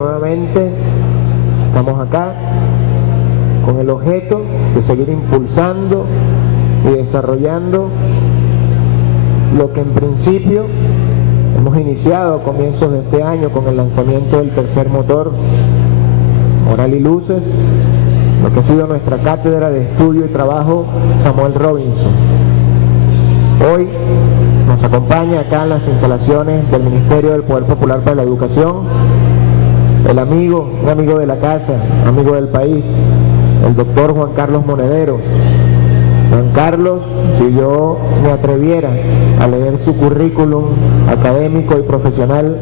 Nuevamente estamos acá con el objeto de seguir impulsando y desarrollando lo que en principio hemos iniciado a comienzos de este año con el lanzamiento del tercer motor Moral y Luces, lo que ha sido nuestra cátedra de estudio y trabajo Samuel Robinson. Hoy nos acompaña acá en las instalaciones del Ministerio del Poder Popular para la Educación el amigo, un amigo de la casa, amigo del país, el doctor Juan Carlos Monedero. Juan Carlos, si yo me atreviera a leer su currículum académico y profesional,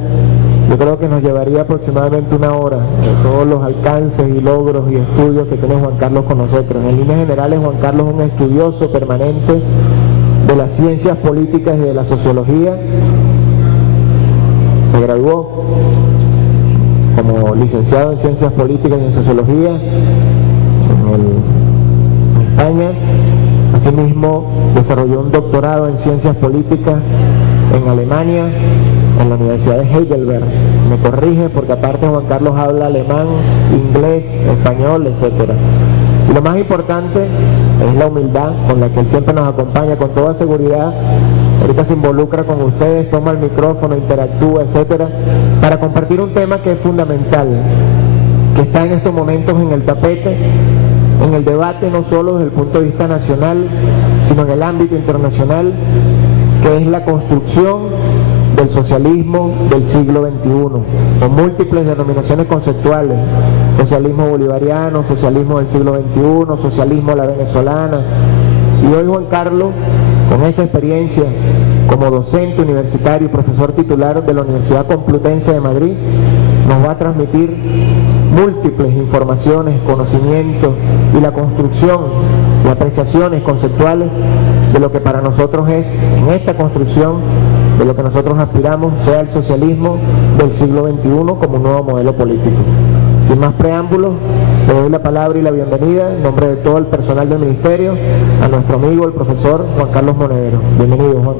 yo creo que nos llevaría aproximadamente una hora de todos los alcances y logros y estudios que tiene Juan Carlos con nosotros. En líneas generales, Juan Carlos es un estudioso permanente de las ciencias políticas y de la sociología. Se graduó como licenciado en Ciencias Políticas y en Sociología en España. Asimismo, desarrolló un doctorado en Ciencias Políticas en Alemania, en la Universidad de Heidelberg. Me corrige porque aparte Juan Carlos habla alemán, inglés, español, etc. Y lo más importante es la humildad con la que él siempre nos acompaña con toda seguridad. Ahorita se involucra con ustedes, toma el micrófono, interactúa, etcétera, para compartir un tema que es fundamental, que está en estos momentos en el tapete, en el debate, no solo desde el punto de vista nacional, sino en el ámbito internacional, que es la construcción del socialismo del siglo XXI, con múltiples denominaciones conceptuales: socialismo bolivariano, socialismo del siglo XXI, socialismo a la venezolana. Y hoy Juan Carlos, con esa experiencia como docente universitario y profesor titular de la Universidad Complutense de Madrid, nos va a transmitir múltiples informaciones, conocimientos y la construcción y apreciaciones conceptuales de lo que para nosotros es, en esta construcción, de lo que nosotros aspiramos, sea el socialismo del siglo XXI como un nuevo modelo político. Sin más preámbulos, le doy la palabra y la bienvenida en nombre de todo el personal del Ministerio a nuestro amigo, el profesor Juan Carlos Monedero. Bienvenido, Juan.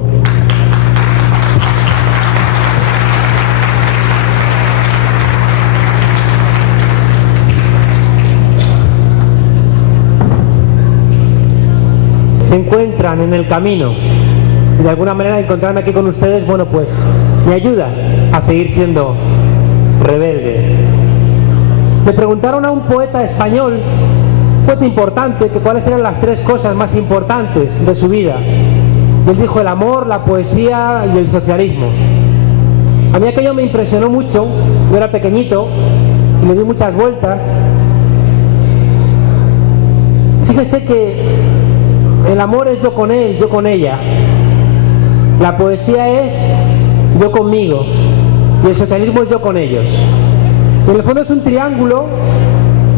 Se encuentran en el camino y de alguna manera encontrarme aquí con ustedes, bueno, pues me ayuda a seguir siendo rebelde. Le preguntaron a un poeta español, poeta importante, que cuáles eran las tres cosas más importantes de su vida. Y él dijo: el amor, la poesía y el socialismo. A mí aquello me impresionó mucho. Yo era pequeñito y le di muchas vueltas. Fíjese que el amor es yo con él, yo con ella. La poesía es yo conmigo. Y el socialismo es yo con ellos. En el fondo es un triángulo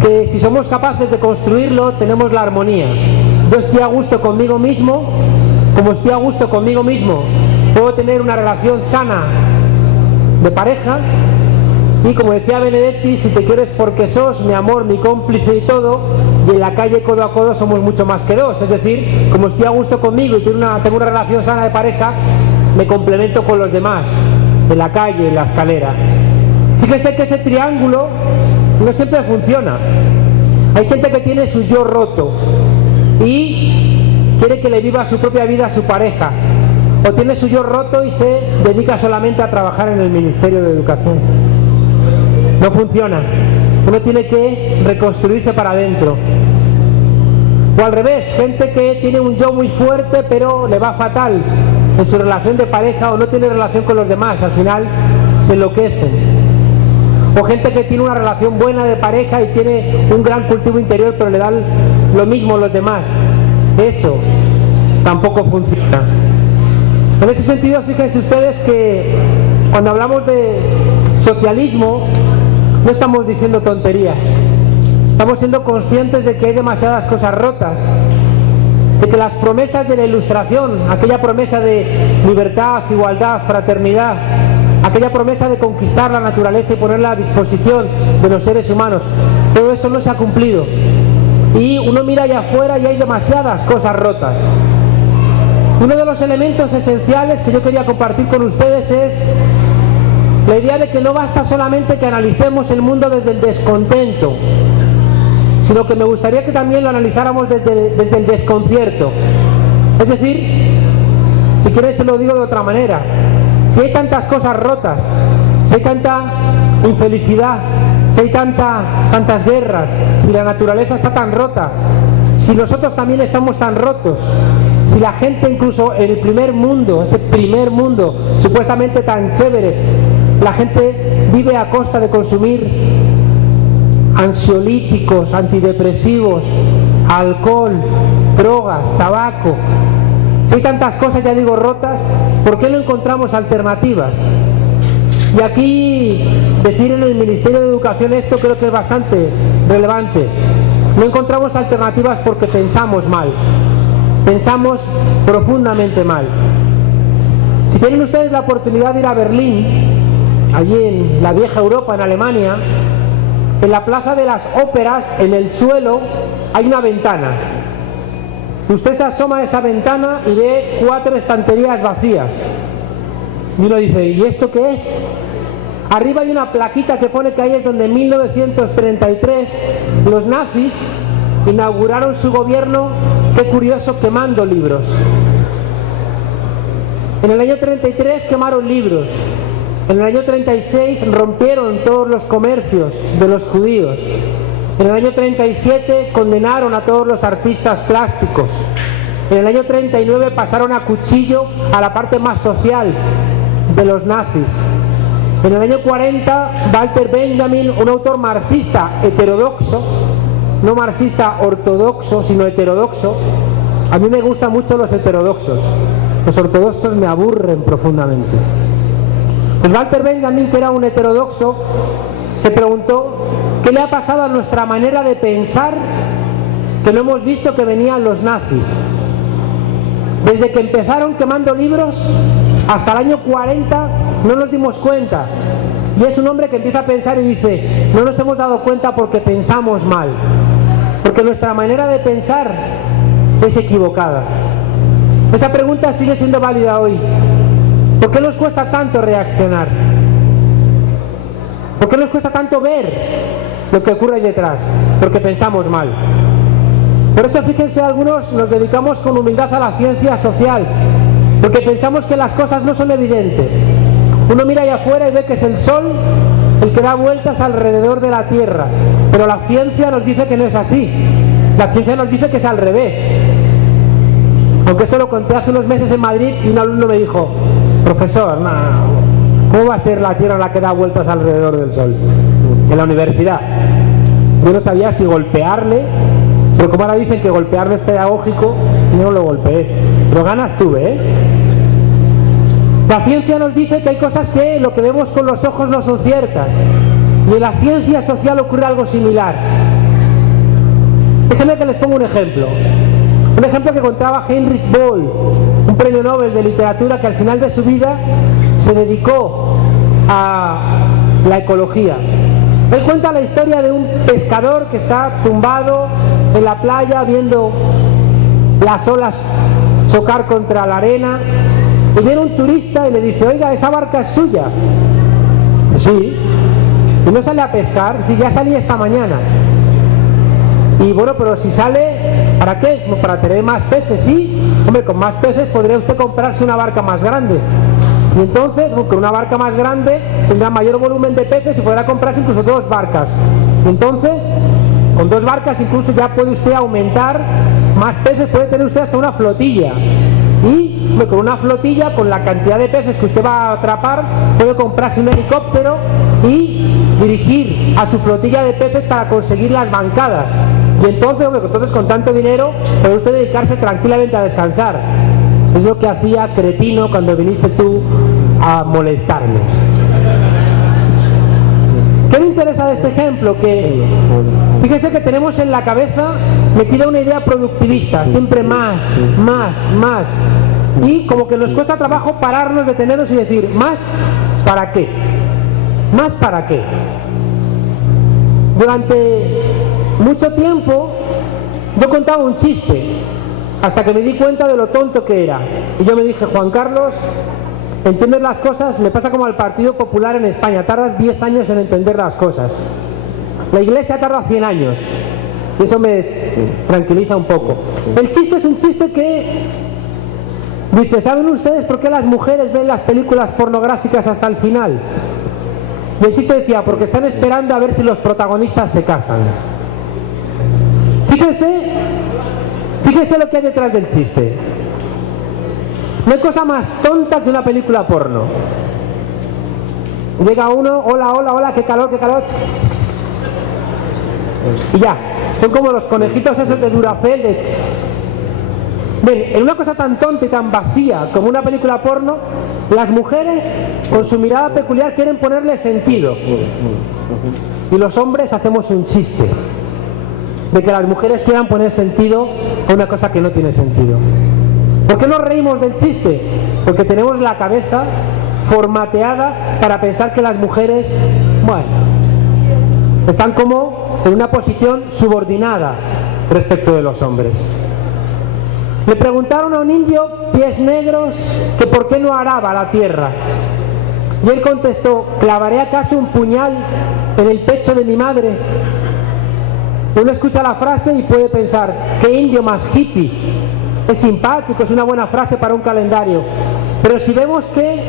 que, si somos capaces de construirlo, tenemos la armonía. Yo estoy a gusto conmigo mismo. Como estoy a gusto conmigo mismo, puedo tener una relación sana de pareja. Y como decía Benedetti, si te quieres porque sos mi amor, mi cómplice y todo, y en la calle codo a codo somos mucho más que dos. Es decir, como estoy a gusto conmigo y tengo una relación sana de pareja, me complemento con los demás, en la calle, en la escalera. Fíjese que ese triángulo no siempre funciona. Hay gente que tiene su yo roto y quiere que le viva su propia vida a su pareja, o tiene su yo roto y se dedica solamente a trabajar en el Ministerio de Educación. No funciona. Uno tiene que reconstruirse para adentro. O al revés, gente que tiene un yo muy fuerte pero le va fatal en su relación de pareja o no tiene relación con los demás, al final se enloquecen. O gente que tiene una relación buena de pareja y tiene un gran cultivo interior pero le dan lo mismo a los demás. Eso tampoco funciona. En ese sentido, fíjense ustedes que cuando hablamos de socialismo no estamos diciendo tonterías. Estamos siendo conscientes de que hay demasiadas cosas rotas, de que las promesas de la Ilustración, aquella promesa de libertad, igualdad, fraternidad, aquella promesa de conquistar la naturaleza y ponerla a disposición de los seres humanos, todo eso no se ha cumplido. Y uno mira allá afuera y hay demasiadas cosas rotas. Uno de los elementos esenciales que yo quería compartir con ustedes es La idea de que no basta solamente que analicemos el mundo desde el descontento, sino que me gustaría que también lo analizáramos desde el desconcierto. Es decir, si quieres se lo digo de otra manera, si hay tantas cosas rotas, si hay tanta infelicidad, si hay tantas guerras, si la naturaleza está tan rota, si nosotros también estamos tan rotos, si la gente incluso en el primer mundo, ese primer mundo supuestamente tan chévere, la gente vive a costa de consumir ansiolíticos, antidepresivos, alcohol, drogas, tabaco. Si hay tantas cosas, ya digo, rotas, ¿por qué no encontramos alternativas? Y aquí decir en el Ministerio de Educación esto creo que es bastante relevante. No encontramos alternativas porque pensamos mal. Pensamos profundamente mal. Si tienen ustedes la oportunidad de ir a Berlín, allí en la vieja Europa, en Alemania, en la plaza de las óperas, en el suelo, hay una ventana. Usted se asoma a esa ventana y ve 4 estanterías vacías. Y uno dice, ¿y esto qué es? Arriba hay una plaquita que pone que ahí es donde en 1933 los nazis inauguraron su gobierno, qué curioso, quemando libros. En el año 33 quemaron libros. En el año 36 rompieron todos los comercios de los judíos. En el año 37 condenaron a todos los artistas plásticos. En el año 39 pasaron a cuchillo a la parte más social de los nazis. En el año 40, Walter Benjamin, un autor marxista heterodoxo, no marxista ortodoxo, sino heterodoxo. A mí me gustan mucho los heterodoxos. Los ortodoxos me aburren profundamente. Pues Walter Benjamin, que era un heterodoxo, se preguntó ¿qué le ha pasado a nuestra manera de pensar que no hemos visto que venían los nazis? Desde que empezaron quemando libros hasta el año 40 no nos dimos cuenta. Y es un hombre que empieza a pensar y dice, no nos hemos dado cuenta porque pensamos mal, porque nuestra manera de pensar es equivocada. Esa pregunta sigue siendo válida hoy. ¿Por qué nos cuesta tanto reaccionar? ¿Por qué nos cuesta tanto ver lo que ocurre ahí detrás? Porque pensamos mal. Por eso fíjense, algunos nos dedicamos con humildad a la ciencia social, porque pensamos que las cosas no son evidentes. Uno mira allá afuera y ve que es el sol el que da vueltas alrededor de la Tierra, pero la ciencia nos dice que no es así. La ciencia nos dice que es al revés. Aunque eso lo conté hace unos meses en Madrid y un alumno me dijo, profesor, ¿cómo va a ser la Tierra la que da vueltas alrededor del sol? En la universidad. Yo no sabía si golpearle, pero como ahora dicen que golpear no es pedagógico, yo no lo golpeé. Pero ganas tuve, ¿eh? La ciencia nos dice que hay cosas que lo que vemos con los ojos no son ciertas. Y en la ciencia social ocurre algo similar. Déjenme que les ponga un ejemplo. Un ejemplo que contaba Heinrich Böll, un premio Nobel de literatura que al final de su vida se dedicó a la ecología. Él cuenta la historia de un pescador que está tumbado en la playa viendo las olas chocar contra la arena y viene un turista y le dice, oiga, ¿esa barca es suya? Dice, sí. Y no sale a pescar, dice, ya salí esta mañana. Y bueno, pero si sale, ¿para qué? Para tener más peces, sí. Hombre, con más peces podría usted comprarse una barca más grande. Y entonces, con una barca más grande, tendrá mayor volumen de peces y podrá comprarse incluso 2 barcas. Y entonces, con 2 barcas incluso ya puede usted aumentar más peces, puede tener usted hasta una flotilla. Y con una flotilla, con la cantidad de peces que usted va a atrapar, puede comprarse un helicóptero y dirigir a su flotilla de peces para conseguir las bancadas. Y entonces, con tanto dinero, puede usted dedicarse tranquilamente a descansar. Es lo que hacía cretino cuando viniste tú a molestarme. ¿Qué me interesa de este ejemplo? Que fíjese que tenemos en la cabeza metida una idea productivista, siempre más, más, más. Y como que nos cuesta trabajo pararnos, detenernos y decir, ¿más para qué? ¿Más para qué? Durante mucho tiempo yo contaba un chiste hasta que me di cuenta de lo tonto que era. Y yo me dije, Juan Carlos, entiendes las cosas, me pasa como al Partido Popular en España, tardas 10 años en entender las cosas. La Iglesia tarda 100 años, y eso me tranquiliza un poco. El chiste es un chiste que dice, ¿saben ustedes por qué las mujeres ven las películas pornográficas hasta el final? Y el chiste decía, porque están esperando a ver si los protagonistas se casan. Fíjense lo que hay detrás del chiste. No hay cosa más tonta que una película porno. Llega uno, hola, hola, hola, qué calor, qué calor. Y ya, son como los conejitos esos de Duracell. Bien, en una cosa tan tonta y tan vacía como una película porno, las mujeres, con su mirada peculiar, quieren ponerle sentido. Y los hombres hacemos un chiste de que las mujeres quieran poner sentido a una cosa que no tiene sentido. ¿Por qué nos reímos del chiste? Porque tenemos la cabeza formateada para pensar que las mujeres, bueno, están como en una posición subordinada respecto de los hombres. Le preguntaron a un indio, pies negros, que por qué no araba la tierra. Y él contestó, ¿clavaré acaso un puñal en el pecho de mi madre? Uno escucha la frase y puede pensar, qué indio más hippie. Es simpático, es una buena frase para un calendario. Pero si vemos que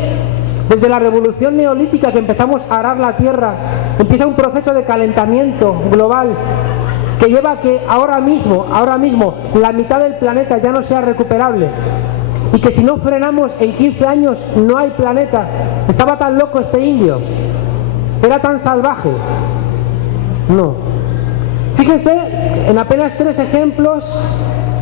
desde la revolución neolítica que empezamos a arar la tierra, empieza un proceso de calentamiento global que lleva a que ahora mismo, la mitad del planeta ya no sea recuperable. Y que si no frenamos en 15 años no hay planeta. Estaba tan loco este indio. Era tan salvaje. No. Fíjense, en apenas 3 ejemplos,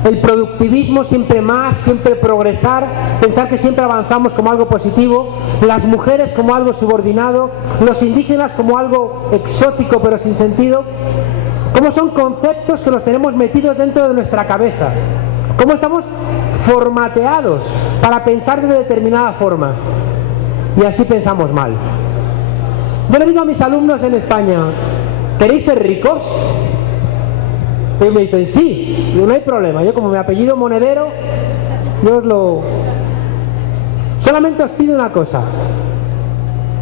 el productivismo, siempre más, siempre progresar, pensar que siempre avanzamos como algo positivo, las mujeres como algo subordinado, los indígenas como algo exótico pero sin sentido. ¿Cómo son conceptos que los tenemos metidos dentro de nuestra cabeza? ¿Cómo estamos formateados para pensar de determinada forma? Y así pensamos mal. Yo le digo a mis alumnos en España, ¿queréis ser ricos? Y me dicen, sí, y no hay problema. Yo como mi apellido Monedero, yo os lo... Solamente os pido una cosa,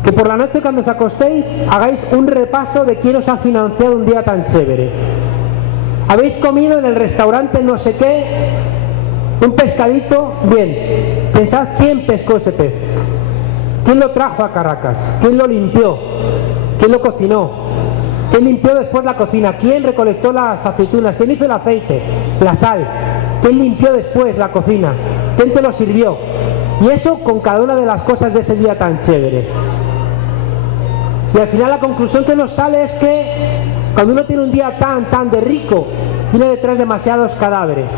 que por la noche cuando os acostéis hagáis un repaso de quién os ha financiado un día tan chévere. Habéis comido en el restaurante no sé qué, un pescadito, bien, pensad quién pescó ese pez, quién lo trajo a Caracas, quién lo limpió, quién lo cocinó, quién limpió después la cocina, quién recolectó las aceitunas, quién hizo el aceite, la sal, quién limpió después la cocina, quién te lo sirvió. Y eso con cada una de las cosas de ese día tan chévere. Y al final la conclusión que nos sale es que cuando uno tiene un día tan de rico, tiene detrás demasiados cadáveres.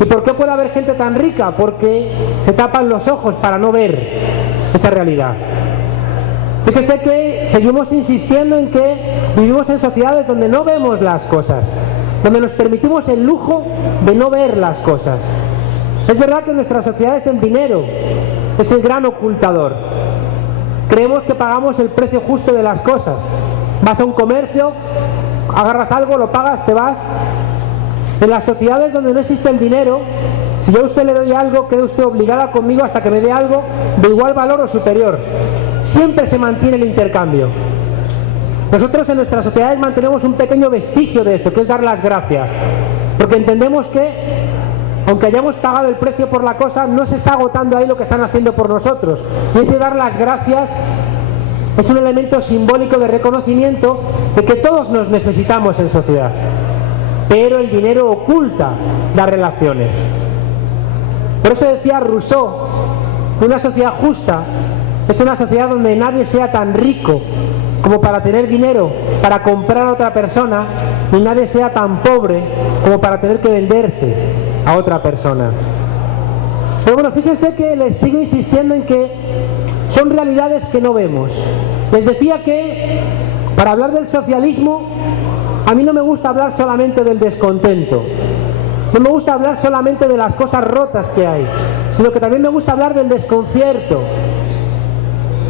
¿Y por qué puede haber gente tan rica? Porque se tapan los ojos para no ver esa realidad. Fíjese que seguimos insistiendo en que vivimos en sociedades donde no vemos las cosas, donde nos permitimos el lujo de no ver las cosas. Es verdad que en nuestras sociedades el dinero es el gran ocultador. Creemos que pagamos el precio justo de las cosas. Vas a un comercio, agarras algo, lo pagas, te vas. En las sociedades donde no existe el dinero, si yo a usted le doy algo, queda usted obligada conmigo hasta que me dé algo de igual valor o superior. Siempre se mantiene el intercambio. Nosotros en nuestras sociedades mantenemos un pequeño vestigio de eso, que es dar las gracias. Porque entendemos que aunque hayamos pagado el precio por la cosa, no se está agotando ahí lo que están haciendo por nosotros. Y ese dar las gracias es un elemento simbólico de reconocimiento de que todos nos necesitamos en sociedad. Pero el dinero oculta las relaciones. Por eso decía Rousseau, una sociedad justa es una sociedad donde nadie sea tan rico como para tener dinero para comprar a otra persona, y nadie sea tan pobre como para tener que venderse a otra persona. Pero bueno, fíjense que les sigo insistiendo en que son realidades que no vemos. Les decía que para hablar del socialismo a mí no me gusta hablar solamente del descontento, no me gusta hablar solamente de las cosas rotas que hay, sino que también me gusta hablar del desconcierto.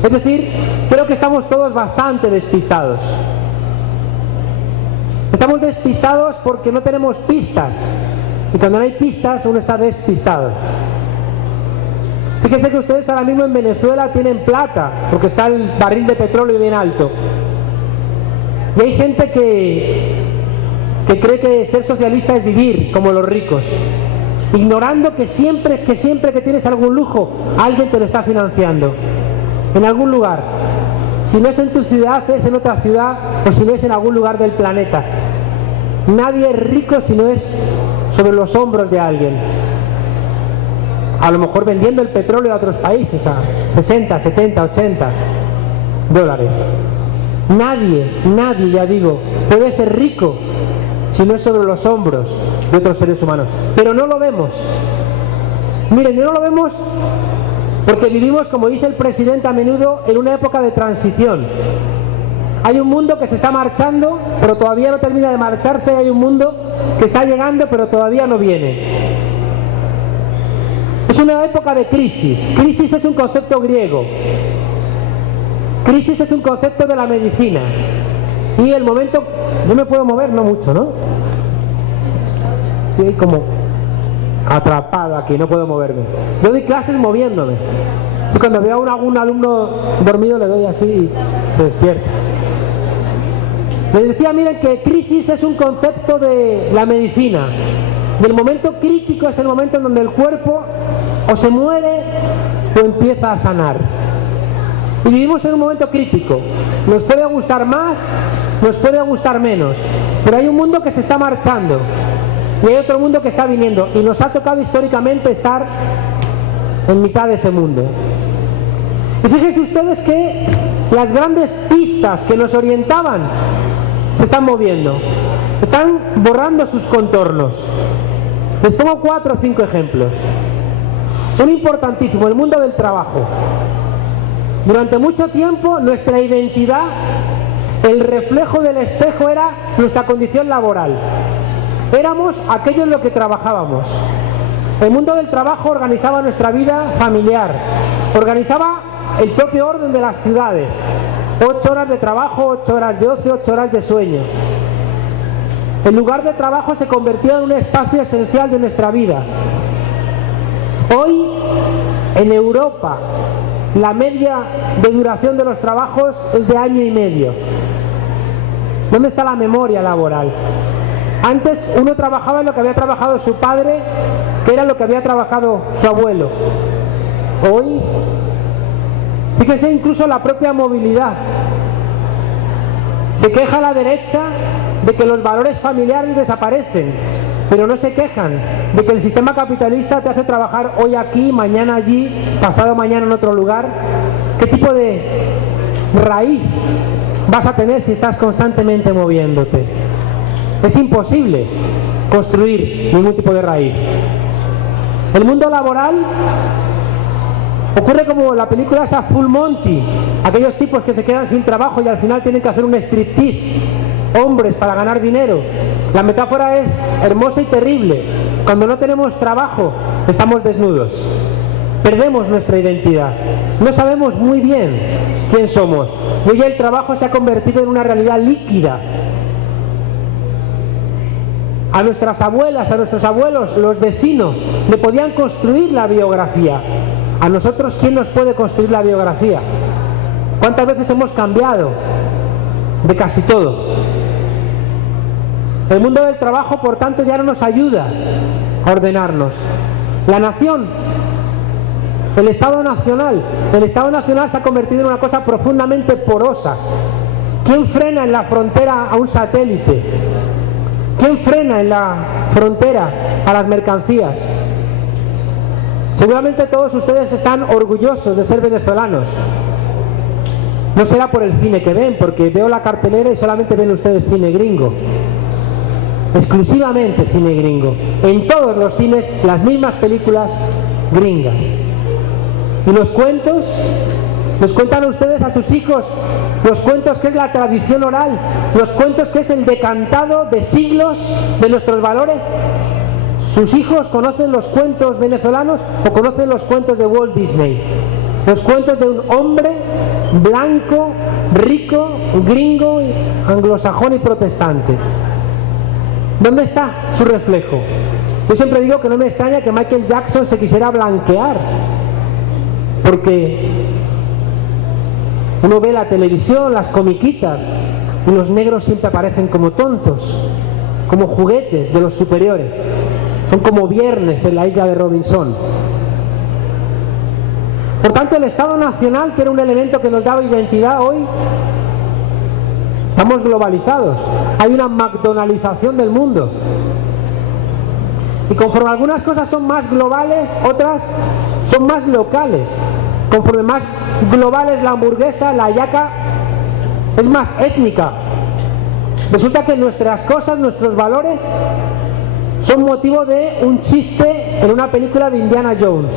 Es decir, creo que estamos todos bastante despistados. Estamos despistados porque no tenemos pistas. Y cuando no hay pistas, uno está despistado. Fíjense que ustedes ahora mismo en Venezuela tienen plata, porque está el barril de petróleo bien alto. Y hay gente que cree que ser socialista es vivir como los ricos, ignorando que siempre que tienes algún lujo, alguien te lo está financiando, en algún lugar. Si no es en tu ciudad, es en otra ciudad, o si no es en algún lugar del planeta. Nadie es rico si no es sobre los hombros de alguien. A lo mejor vendiendo el petróleo a otros países a 60, 70, 80 dólares. Nadie, ya digo, puede ser rico si no es sobre los hombros de otros seres humanos. Pero no lo vemos. Miren, no lo vemos porque vivimos, como dice el presidente a menudo, en una época de transición. Hay un mundo que se está marchando, pero todavía no termina de marcharse. Hay un mundo que está llegando, pero todavía no viene. Es una época de crisis. Crisis es un concepto griego. Crisis es un concepto de la medicina. Y el momento... No me puedo mover, no mucho, ¿no? Sí, como atrapado aquí, no puedo moverme. Yo doy clases moviéndome. Si cuando veo a algún alumno dormido le doy así y se despierta. Les decía, miren, que crisis es un concepto de la medicina. Y el momento crítico es el momento en donde el cuerpo o se muere o empieza a sanar. Y vivimos en un momento crítico. Nos puede gustar más, nos puede gustar menos, pero hay un mundo que se está marchando y hay otro mundo que está viniendo, y nos ha tocado históricamente estar en mitad de ese mundo. Y fíjense ustedes que las grandes pistas que nos orientaban se están moviendo, están borrando sus contornos. Les pongo 4 o 5 ejemplos. Un importantísimo, el mundo del trabajo. Durante mucho tiempo nuestra identidad, el reflejo del espejo era nuestra condición laboral. Éramos aquello en lo que trabajábamos. El mundo del trabajo organizaba nuestra vida familiar, organizaba el propio orden de las ciudades. 8 horas de trabajo, 8 horas de ocio, 8 horas de sueño. El lugar de trabajo se convertía en un espacio esencial de nuestra vida. Hoy, en Europa, la media de duración de los trabajos es de 1 año y medio. ¿Dónde está la memoria laboral? Antes uno trabajaba en lo que había trabajado su padre, que era lo que había trabajado su abuelo. Hoy, fíjese, incluso la propia movilidad. Se queja la derecha de que los valores familiares desaparecen, pero no se quejan de que el sistema capitalista te hace trabajar hoy aquí, mañana allí, pasado mañana en otro lugar. ¿Qué tipo de raíz vas a tener si estás constantemente moviéndote? Es imposible construir ningún tipo de raíz. El mundo laboral ocurre como la película esa Full Monty, aquellos tipos que se quedan sin trabajo y al final tienen que hacer un striptease, hombres, para ganar dinero. La metáfora es hermosa y terrible. Cuando no tenemos trabajo, estamos desnudos. Perdemos nuestra identidad. No sabemos muy bien quién somos. Y hoy el trabajo se ha convertido en una realidad líquida. A nuestras abuelas, a nuestros abuelos, los vecinos, le podían construir la biografía. A nosotros, ¿quién nos puede construir la biografía? ¿Cuántas veces hemos cambiado de casi todo? El mundo del trabajo, por tanto, ya no nos ayuda a ordenarnos. La nación, el Estado Nacional se ha convertido en una cosa profundamente porosa. ¿Quién frena en la frontera a un satélite? ¿Quién frena en la frontera a las mercancías? Seguramente todos ustedes están orgullosos de ser venezolanos. No será por el cine que ven, porque veo la cartelera y solamente ven ustedes cine gringo. Exclusivamente cine gringo. En todos los cines, las mismas películas gringas. Y los cuentos, los cuentan ustedes a sus hijos, los cuentos que es la tradición oral, los cuentos que es el decantado de siglos de nuestros valores. ¿Sus hijos conocen los cuentos venezolanos o conocen los cuentos de Walt Disney? Los cuentos de un hombre blanco, rico, gringo, anglosajón y protestante. ¿Dónde está su reflejo? Yo siempre digo que no me extraña que Michael Jackson se quisiera blanquear Porque uno ve la televisión, las comiquitas, y los negros siempre aparecen como tontos, como juguetes de los superiores. Son como viernes en la isla de Robinson. Por tanto, el Estado Nacional, que era un elemento que nos daba identidad, hoy estamos globalizados. Hay una McDonaldización del mundo. Y conforme algunas cosas son más globales, otras son más locales. Conforme más global es la hamburguesa, la hallaca es más étnica. Resulta que nuestras cosas, nuestros valores, son motivo de un chiste en una película de Indiana Jones.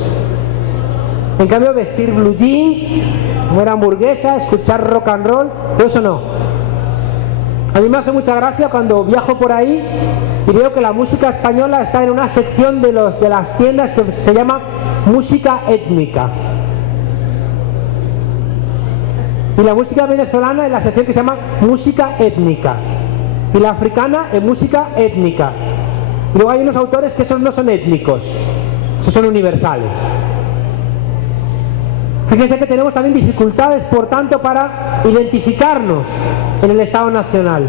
En cambio, vestir blue jeans, comer hamburguesa, escuchar rock and roll, todo eso no. A mí me hace mucha gracia cuando viajo por ahí y veo que la música española está en una sección de las tiendas que se llama música étnica. Y la música venezolana en la sección que se llama música étnica. Y la africana en música étnica. Y luego hay unos autores que esos no son étnicos, esos son universales. Fíjense que tenemos también dificultades, por tanto, para identificarnos en el Estado Nacional.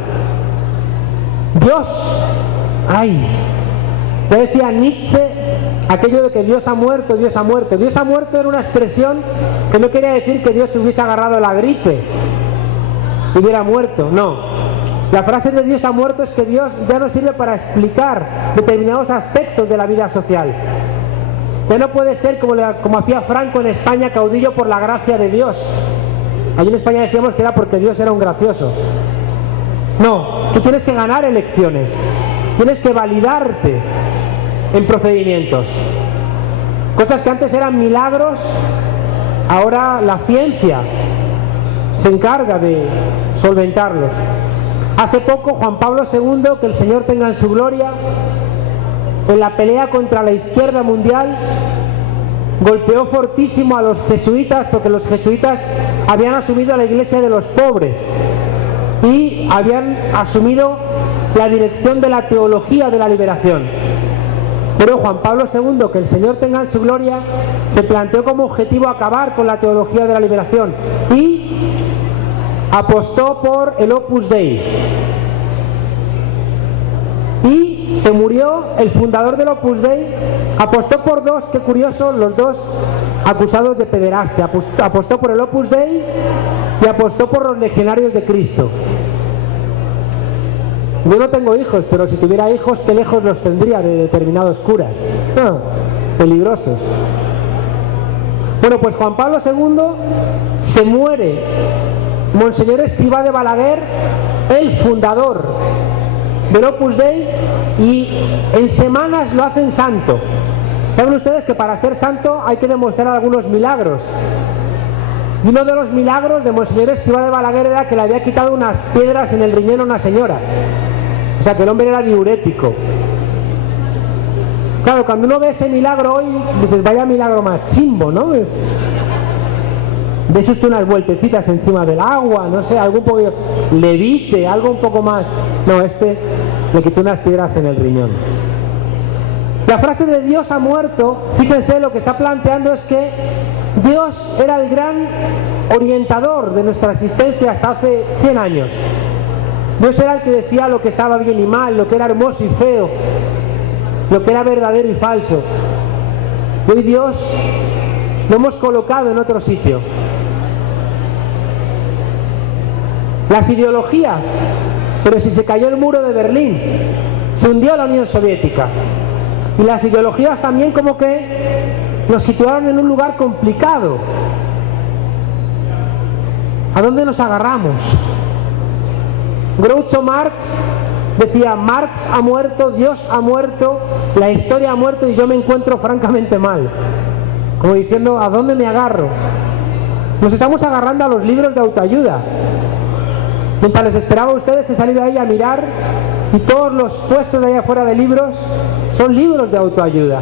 Dios, ay, ya decía Nietzsche aquello de que Dios ha muerto, Dios ha muerto. Dios ha muerto era una expresión que no quería decir que Dios se hubiese agarrado la gripe y hubiera muerto, no. La frase de Dios ha muerto es que Dios ya no sirve para explicar determinados aspectos de la vida social. Ya no puede ser como hacía Franco en España, caudillo por la gracia de Dios. Allí en España decíamos que era porque Dios era un gracioso. No, tú tienes que ganar elecciones, tienes que validarte en procedimientos. Cosas que antes eran milagros, ahora la ciencia se encarga de solventarlos. Hace poco Juan Pablo II, que el Señor tenga en su gloria, en la pelea contra la izquierda mundial, golpeó fortísimo a los jesuitas, porque los jesuitas habían asumido la iglesia de los pobres y habían asumido la dirección de la teología de la liberación. Pero Juan Pablo II, que el Señor tenga en su gloria, se planteó como objetivo acabar con la teología de la liberación y apostó por el Opus Dei. Y se murió el fundador del Opus Dei, apostó por dos, qué curioso, los dos acusados de pederastia, apostó por el Opus Dei y apostó por los legionarios de Cristo. Yo no tengo hijos, pero si tuviera hijos, qué lejos los tendría de determinados curas. No, peligrosos. Bueno, pues Juan Pablo II se muere. Monseñor Escrivá de Balaguer, el fundador del Opus Dei, y en semanas lo hacen santo. Saben ustedes que para ser santo hay que demostrar algunos milagros. Y uno de los milagros de Monseñor Escrivá de Balaguer era que le había quitado unas piedras en el riñón a una señora. O sea, que el hombre era diurético. Claro, cuando uno ve ese milagro hoy, dices, vaya milagro más chimbo, ¿no? Ves usted unas vueltecitas encima del agua, no sé, algo un poco levite, algo un poco más. No, este le quitó unas piedras en el riñón. La frase de Dios ha muerto, fíjense, lo que está planteando es que Dios era el gran orientador de nuestra existencia hasta hace 100 años. Dios era el que decía lo que estaba bien y mal, lo que era hermoso y feo, lo que era verdadero y falso. Y hoy Dios lo hemos colocado en otro sitio. Las ideologías, pero si se cayó el muro de Berlín, se hundió la Unión Soviética. Y las ideologías también como que nos situaron en un lugar complicado. ¿A dónde nos agarramos? Groucho Marx decía, Marx ha muerto, Dios ha muerto, la historia ha muerto y yo me encuentro francamente mal. Como diciendo, ¿a dónde me agarro? Nos estamos agarrando a los libros de autoayuda. Mientras les esperaba a ustedes, he salido ahí a mirar y todos los puestos de allá afuera de libros son libros de autoayuda.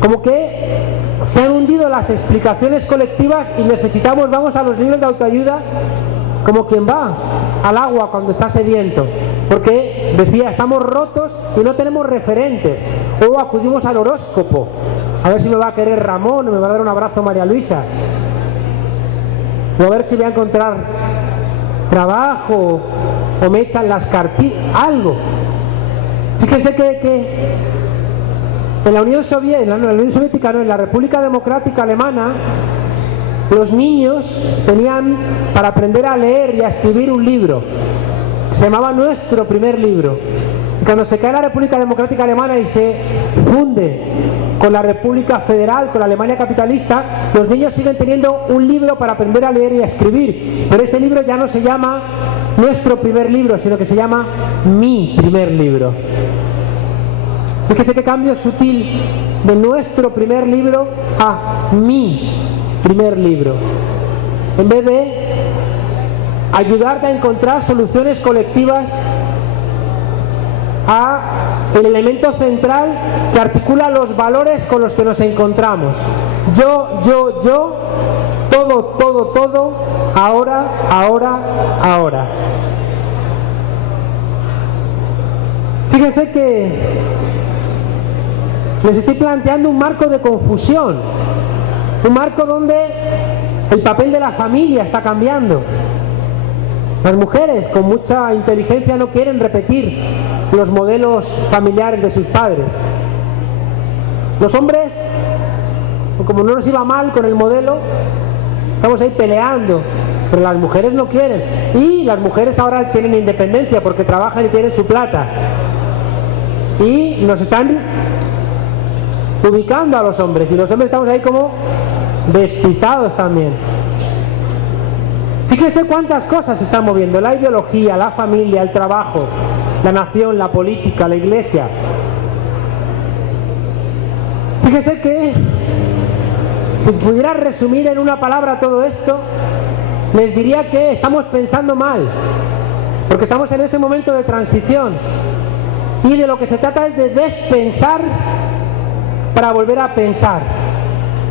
Como que se han hundido las explicaciones colectivas y necesitamos, vamos a los libros de autoayuda como quien va al agua cuando está sediento, porque decía, estamos rotos y no tenemos referentes. O acudimos al horóscopo, a ver si me va a querer Ramón o me va a dar un abrazo María Luisa, o a ver si voy a encontrar trabajo o me echan las cartillas, algo. Fíjense que en la Unión Soviética, no, en la República Democrática Alemana, los niños tenían para aprender a leer y a escribir un libro. Se llamaba Nuestro Primer Libro. Y cuando se cae la República Democrática Alemana y se funde con la República Federal, con la Alemania capitalista, los niños siguen teniendo un libro para aprender a leer y a escribir. Pero ese libro ya no se llama Nuestro Primer Libro, sino que se llama Mi Primer Libro. Fíjese qué cambio sutil de Nuestro Primer Libro a Mi Primer Libro. En vez de ayudarte a encontrar soluciones colectivas a el elemento central que articula los valores con los que nos encontramos. Yo, todo, ahora. Fíjense que les estoy planteando un marco de confusión, un marco donde el papel de la familia está cambiando. Las mujeres con mucha inteligencia no quieren repetir los modelos familiares de sus padres. Los hombres, como no nos iba mal con el modelo, estamos ahí peleando, pero las mujeres no quieren. Y las mujeres ahora tienen independencia porque trabajan y tienen su plata. Y nos están ubicando a los hombres, y los hombres estamos ahí como despistados también. Fíjense cuántas cosas se están moviendo: la ideología, la familia, el trabajo, la nación, la política, la iglesia. Fíjese que si pudiera resumir en una palabra todo esto, les diría que estamos pensando mal, porque estamos en ese momento de transición, y de lo que se trata es de despensar para volver a pensar.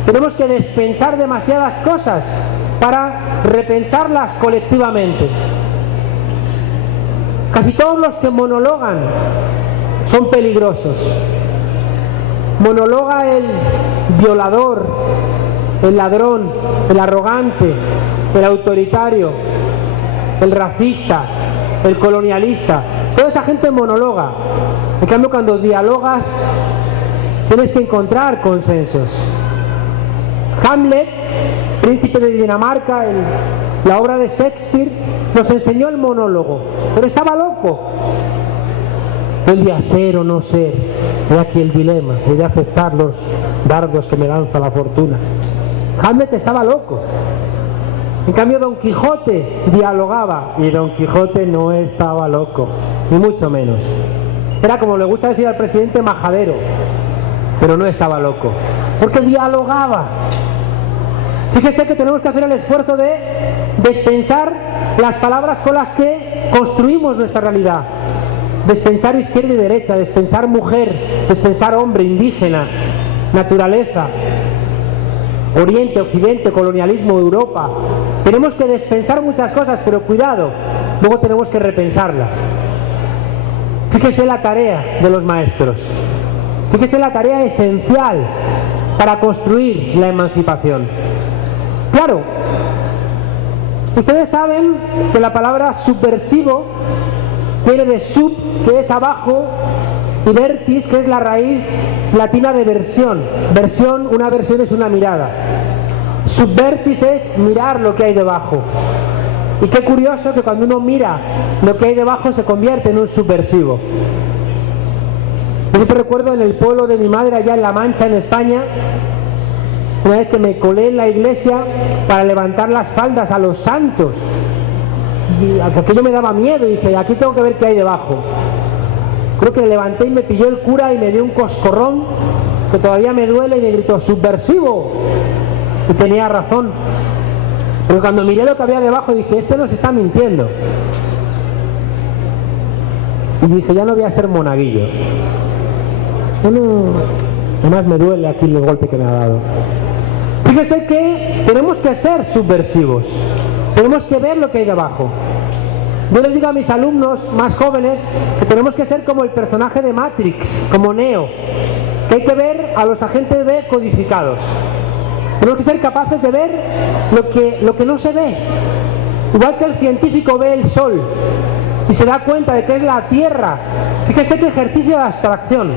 Tenemos que despensar demasiadas cosas para repensarlas colectivamente. Casi todos los que monologan son peligrosos. Monologa el violador, el ladrón, el arrogante, el autoritario, el racista, el colonialista. Toda esa gente monologa. En cambio, cuando dialogas, tienes que encontrar consensos. Hamlet, príncipe de Dinamarca, la obra de Shakespeare, nos enseñó el monólogo, pero estaba loco. El de ser o no ser, he aquí el dilema, he de aceptar los dardos que me lanza la fortuna. Hamlet estaba loco. En cambio, Don Quijote dialogaba, y Don Quijote no estaba loco, ni mucho menos. Era, como le gusta decir al presidente, majadero, pero no estaba loco, porque dialogaba. Fíjese que tenemos que hacer el esfuerzo de despensar las palabras con las que construimos nuestra realidad. Despensar izquierda y derecha, despensar mujer, despensar hombre, indígena, naturaleza, Oriente, Occidente, colonialismo, Europa. Tenemos que despensar muchas cosas, pero cuidado, luego tenemos que repensarlas. Fíjese la tarea de los maestros. Fíjese la tarea esencial para construir la emancipación. Claro, ustedes saben que la palabra subversivo viene de sub, que es abajo, y vertis, que es la raíz latina de versión. Una versión es una mirada. Subvertis es mirar lo que hay debajo. Y qué curioso que cuando uno mira lo que hay debajo se convierte en un subversivo. Yo siempre recuerdo en el pueblo de mi madre, allá en La Mancha, en España, una vez que me colé en la iglesia para levantar las faldas a los santos. Y aquello me daba miedo, y dije, aquí tengo que ver qué hay debajo. Creo que le levanté y me pilló el cura y me dio un coscorrón que todavía me duele, y me gritó, ¡subversivo! Y tenía razón. Pero cuando miré lo que había debajo dije, este nos está mintiendo. Y dije, ya no voy a ser monaguillo. Además me duele aquí el golpe que me ha dado. Fíjese que tenemos que ser subversivos. Tenemos que ver lo que hay debajo. Yo les digo a mis alumnos más jóvenes que tenemos que ser como el personaje de Matrix, como Neo, que hay que ver a los agentes B codificados. Tenemos que ser capaces de ver lo que no se ve. Igual que el científico ve el sol y se da cuenta de que es la Tierra. Fíjese qué ejercicio de abstracción.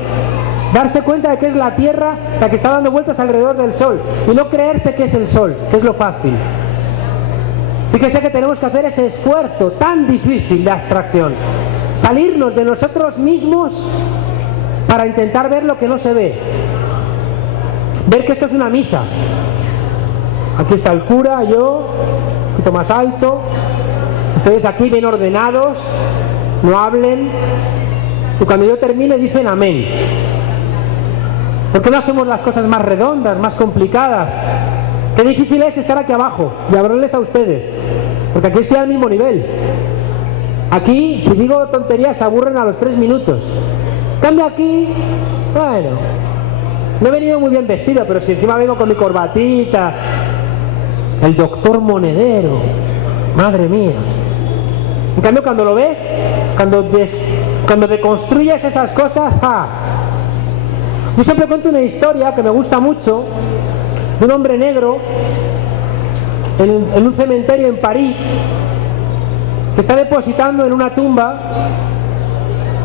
Darse cuenta de que es la Tierra la que está dando vueltas alrededor del sol y no creerse que es el sol, que es lo fácil. Fíjese que tenemos que hacer ese esfuerzo tan difícil de abstracción. Salirnos de nosotros mismos para intentar ver lo que no se ve. Ver que esto es una misa. Aquí está el cura, yo, un poquito más alto. Ustedes aquí bien ordenados, no hablen. Y cuando yo termine dicen amén. ¿Por qué no hacemos las cosas más redondas, más complicadas? Qué difícil es estar aquí abajo y hablarles a ustedes, porque aquí estoy al mismo nivel. Aquí, si digo tonterías, se aburren a los 3 minutos. Cambio aquí, bueno, no he venido muy bien vestido, pero si encima vengo con mi corbatita, el doctor Monedero, madre mía. En cambio, cuando lo ves, cuando deconstruyes esas cosas, ¡ja! Yo siempre cuento una historia que me gusta mucho, de un hombre negro en un cementerio en París que está depositando en una tumba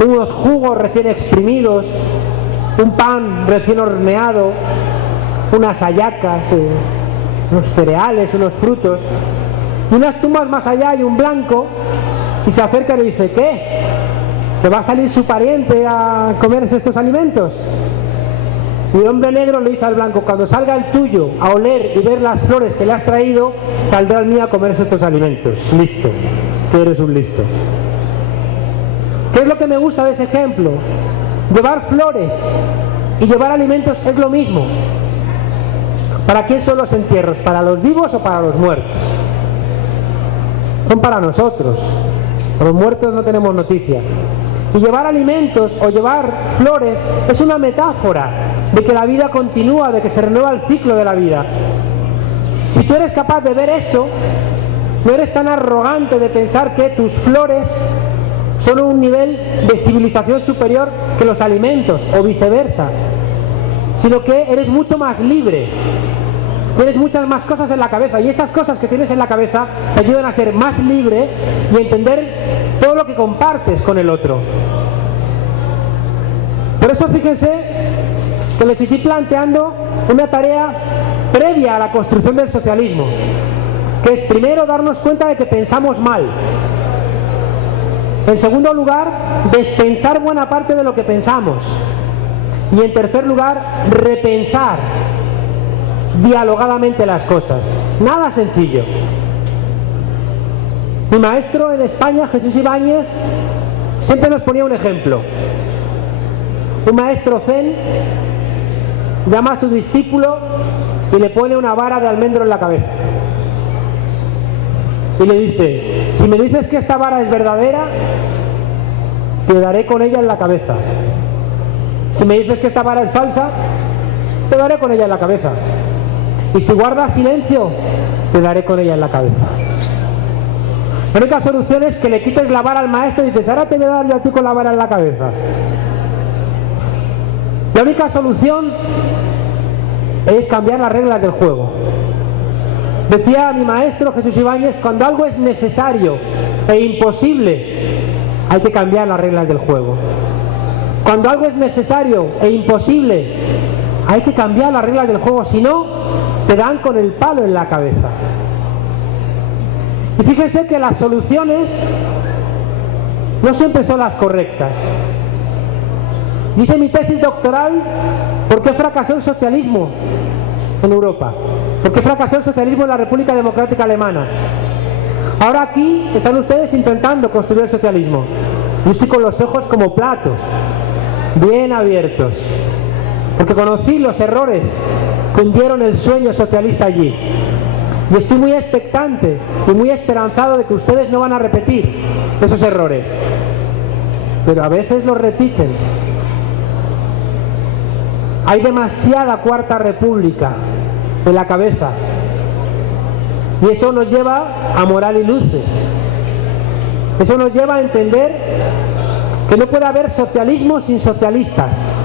unos jugos recién exprimidos, un pan recién horneado, unas hallacas, unos cereales, unos frutos, y unas tumbas más allá hay un blanco y se acerca y le dice: ¿qué? ¿Te va a salir su pariente a comerse estos alimentos? Y el hombre negro le dice al blanco: cuando salga el tuyo a oler y ver las flores que le has traído, saldrá el mío a comerse estos alimentos. Listo, que eres un listo. ¿Qué es lo que me gusta de ese ejemplo? Llevar flores y llevar alimentos es lo mismo. ¿Para quién son los entierros? ¿Para los vivos o para los muertos? Son para nosotros. Para los muertos no tenemos noticia. Y llevar alimentos o llevar flores es una metáfora de que la vida continúa, de que se renueva el ciclo de la vida. Si tú eres capaz de ver eso, no eres tan arrogante de pensar que tus flores son un nivel de civilización superior que los alimentos o viceversa, sino que eres mucho más libre. Tienes muchas más cosas en la cabeza y esas cosas que tienes en la cabeza te ayudan a ser más libre y a entender todo lo que compartes con el otro. Por eso fíjense que les estoy planteando una tarea previa a la construcción del socialismo, que es primero darnos cuenta de que pensamos mal. En segundo lugar, despensar buena parte de lo que pensamos. Y en tercer lugar, repensar dialogadamente las cosas. Nada sencillo. Mi maestro en España, Jesús Ibáñez, siempre nos ponía un ejemplo. Un maestro zen llama a su discípulo y le pone una vara de almendro en la cabeza. Y le dice: si me dices que esta vara es verdadera, te daré con ella en la cabeza. Si me dices que esta vara es falsa, te daré con ella en la cabeza. Y si guardas silencio, te daré con ella en la cabeza. La única solución es que le quites la vara al maestro y dices: ahora te voy a dar yo a ti con la vara en la cabeza. La única solución es cambiar las reglas del juego. Decía mi maestro Jesús Ibáñez: cuando algo es necesario e imposible, hay que cambiar las reglas del juego. Cuando algo es necesario e imposible, hay que cambiar las reglas del juego, si no, te dan con el palo en la cabeza. Y fíjense que las soluciones no siempre son las correctas. Dice mi tesis doctoral: ¿por qué fracasó el socialismo en Europa? ¿Por qué fracasó el socialismo en la República Democrática Alemana? Ahora aquí están ustedes intentando construir el socialismo. Yo estoy con los ojos como platos, bien abiertos, porque conocí los errores que hundieron el sueño socialista allí. Y estoy muy expectante y muy esperanzado de que ustedes no van a repetir esos errores. Pero a veces los repiten. Hay demasiada Cuarta República en la cabeza. Y eso nos lleva a moral y luces. Eso nos lleva a entender que no puede haber socialismo sin socialistas.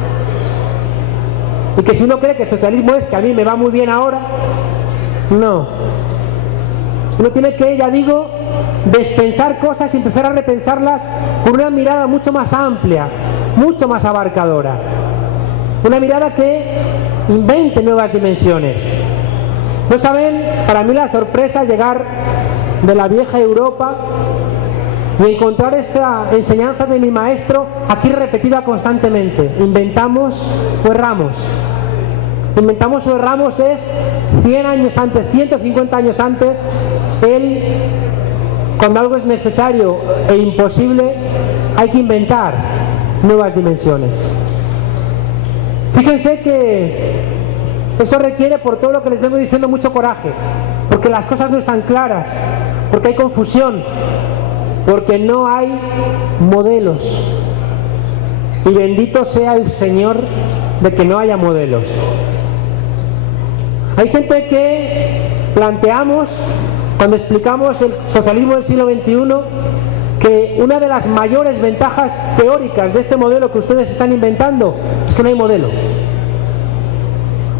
Y que si uno cree que el socialismo es que a mí me va muy bien ahora, no. Uno tiene que, ya digo, despensar cosas y empezar a repensarlas con una mirada mucho más amplia, mucho más abarcadora. Una mirada que invente nuevas dimensiones. No saben, para mí la sorpresa llegar de la vieja Europa y encontrar esta enseñanza de mi maestro aquí repetida constantemente. Inventamos o erramos. Inventamos o erramos es 100 años antes, 150 años antes, cuando algo es necesario e imposible, hay que inventar nuevas dimensiones. Fíjense que eso requiere, por todo lo que les vengo diciendo, mucho coraje, porque las cosas no están claras, porque hay confusión, porque no hay modelos. Y bendito sea el Señor de que no haya modelos. Hay gente que planteamos, cuando explicamos el socialismo del siglo XXI, que una de las mayores ventajas teóricas de este modelo que ustedes están inventando es que no hay modelo.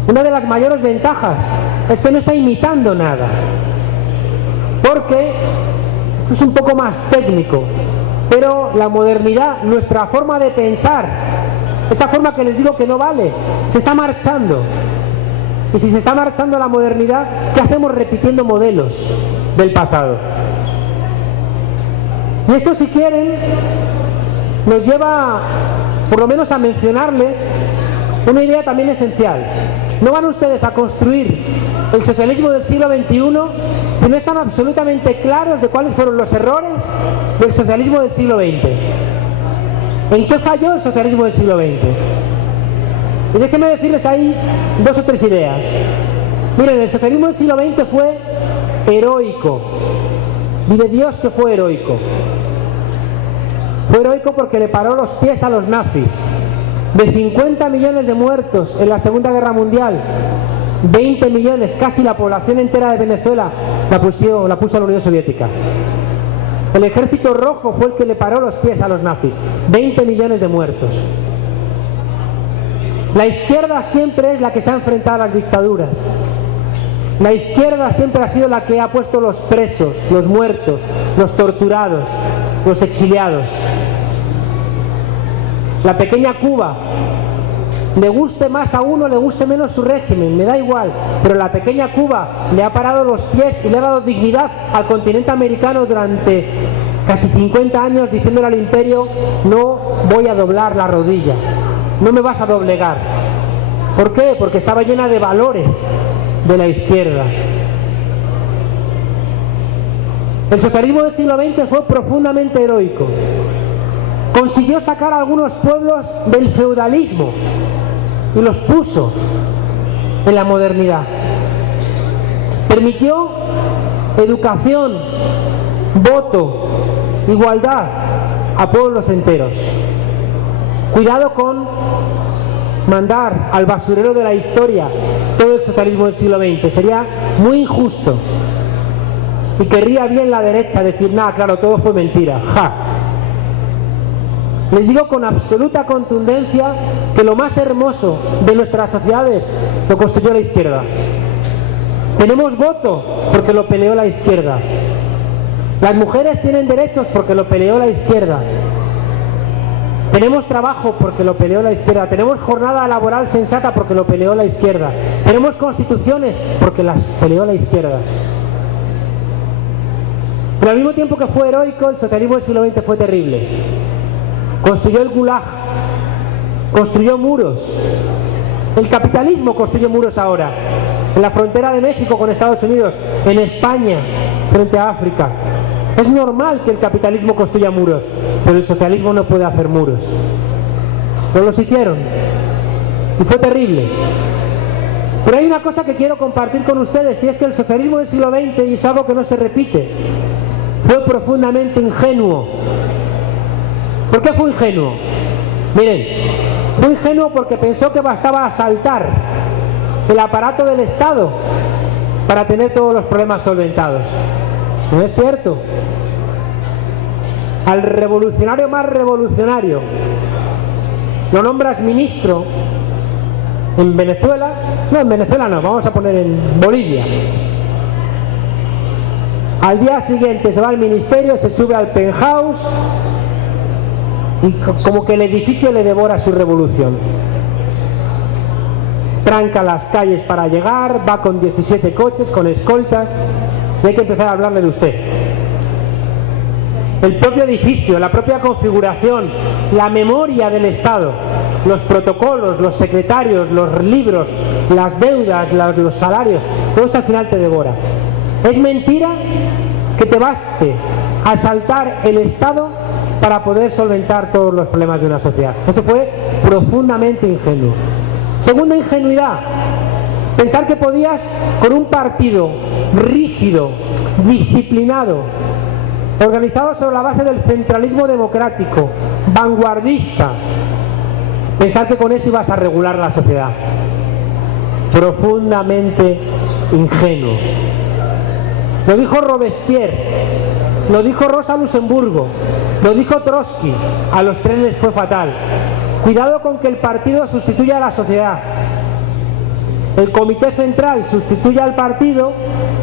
Una de las mayores ventajas es que no está imitando nada. Porque, esto es un poco más técnico, pero la modernidad, nuestra forma de pensar, esa forma que les digo que no vale, se está marchando. Y si se está marchando la modernidad, ¿qué hacemos repitiendo modelos del pasado? Y esto, si quieren, nos lleva por lo menos a mencionarles una idea también esencial. No van ustedes a construir el socialismo del siglo XXI si no están absolutamente claros de cuáles fueron los errores del socialismo del siglo XX. ¿En qué falló el socialismo del siglo XX? Y déjenme decirles ahí dos o tres ideas. Miren, el socialismo del siglo XX fue heroico. Vive Dios que fue heroico. Fue heroico porque le paró los pies a los nazis. De 50 millones de muertos en la Segunda Guerra Mundial, 20 millones, casi la población entera de Venezuela, la puso a la Unión Soviética. El Ejército Rojo fue el que le paró los pies a los nazis. 20 millones de muertos. La izquierda siempre es la que se ha enfrentado a las dictaduras. La izquierda siempre ha sido la que ha puesto los presos, los muertos, los torturados, los exiliados. La pequeña Cuba, le guste más a uno, le guste menos su régimen, me da igual, pero la pequeña Cuba le ha parado los pies y le ha dado dignidad al continente americano durante casi 50 años, diciéndole al imperio: no voy a doblar la rodilla, no me vas a doblegar. ¿Por qué? Porque estaba llena de valores de la izquierda. El socialismo del siglo XX fue profundamente heroico. Consiguió sacar a algunos pueblos del feudalismo y los puso en la modernidad. Permitió educación, voto, igualdad a pueblos enteros. Cuidado con mandar al basurero de la historia todo el socialismo del siglo XX. Sería muy injusto. Y querría bien la derecha decir: nada, claro, todo fue mentira. ¡Ja! Les digo con absoluta contundencia que lo más hermoso de nuestras sociedades lo construyó la izquierda. Tenemos voto porque lo peleó la izquierda. Las mujeres tienen derechos porque lo peleó la izquierda. Tenemos trabajo porque lo peleó la izquierda. Tenemos jornada laboral sensata porque lo peleó la izquierda. Tenemos constituciones porque las peleó la izquierda. Pero al mismo tiempo que fue heroico, el socialismo del siglo XX fue terrible. Construyó el Gulag, construyó muros. El capitalismo construye muros ahora, en la frontera de México con Estados Unidos, en España, frente a África. Es normal que el capitalismo construya muros, pero el socialismo no puede hacer muros. No los hicieron. Y fue terrible. Pero hay una cosa que quiero compartir con ustedes, y es que el socialismo del siglo XX, y es algo que no se repite, fue profundamente ingenuo. ¿Por qué fue ingenuo? Miren, fue ingenuo porque pensó que bastaba asaltar el aparato del Estado para tener todos los problemas solventados. ¿No es cierto? Al revolucionario más revolucionario lo nombras ministro en Venezuela. No, en Venezuela no, vamos a poner en Bolivia. Al día siguiente se va al ministerio, se sube al penthouse y como que el edificio le devora su revolución. Tranca las calles para llegar, va con 17 coches, con escoltas, y hay que empezar a hablarle de usted. El propio edificio, la propia configuración, la memoria del Estado, los protocolos, los secretarios, los libros, las deudas, los salarios, todo eso al final te devora. Es mentira que te baste asaltar el Estado para poder solventar todos los problemas de una sociedad. Eso fue profundamente ingenuo. Segunda ingenuidad, pensar que podías, con un partido rígido, disciplinado, organizado sobre la base del centralismo democrático, vanguardista, pensar que con eso ibas a regular la sociedad. Profundamente ingenuo. Lo dijo Robespierre, lo dijo Rosa Luxemburgo, lo dijo Trotsky. A los tres les fue fatal. Cuidado con que el partido sustituya a la sociedad. El comité central sustituye al partido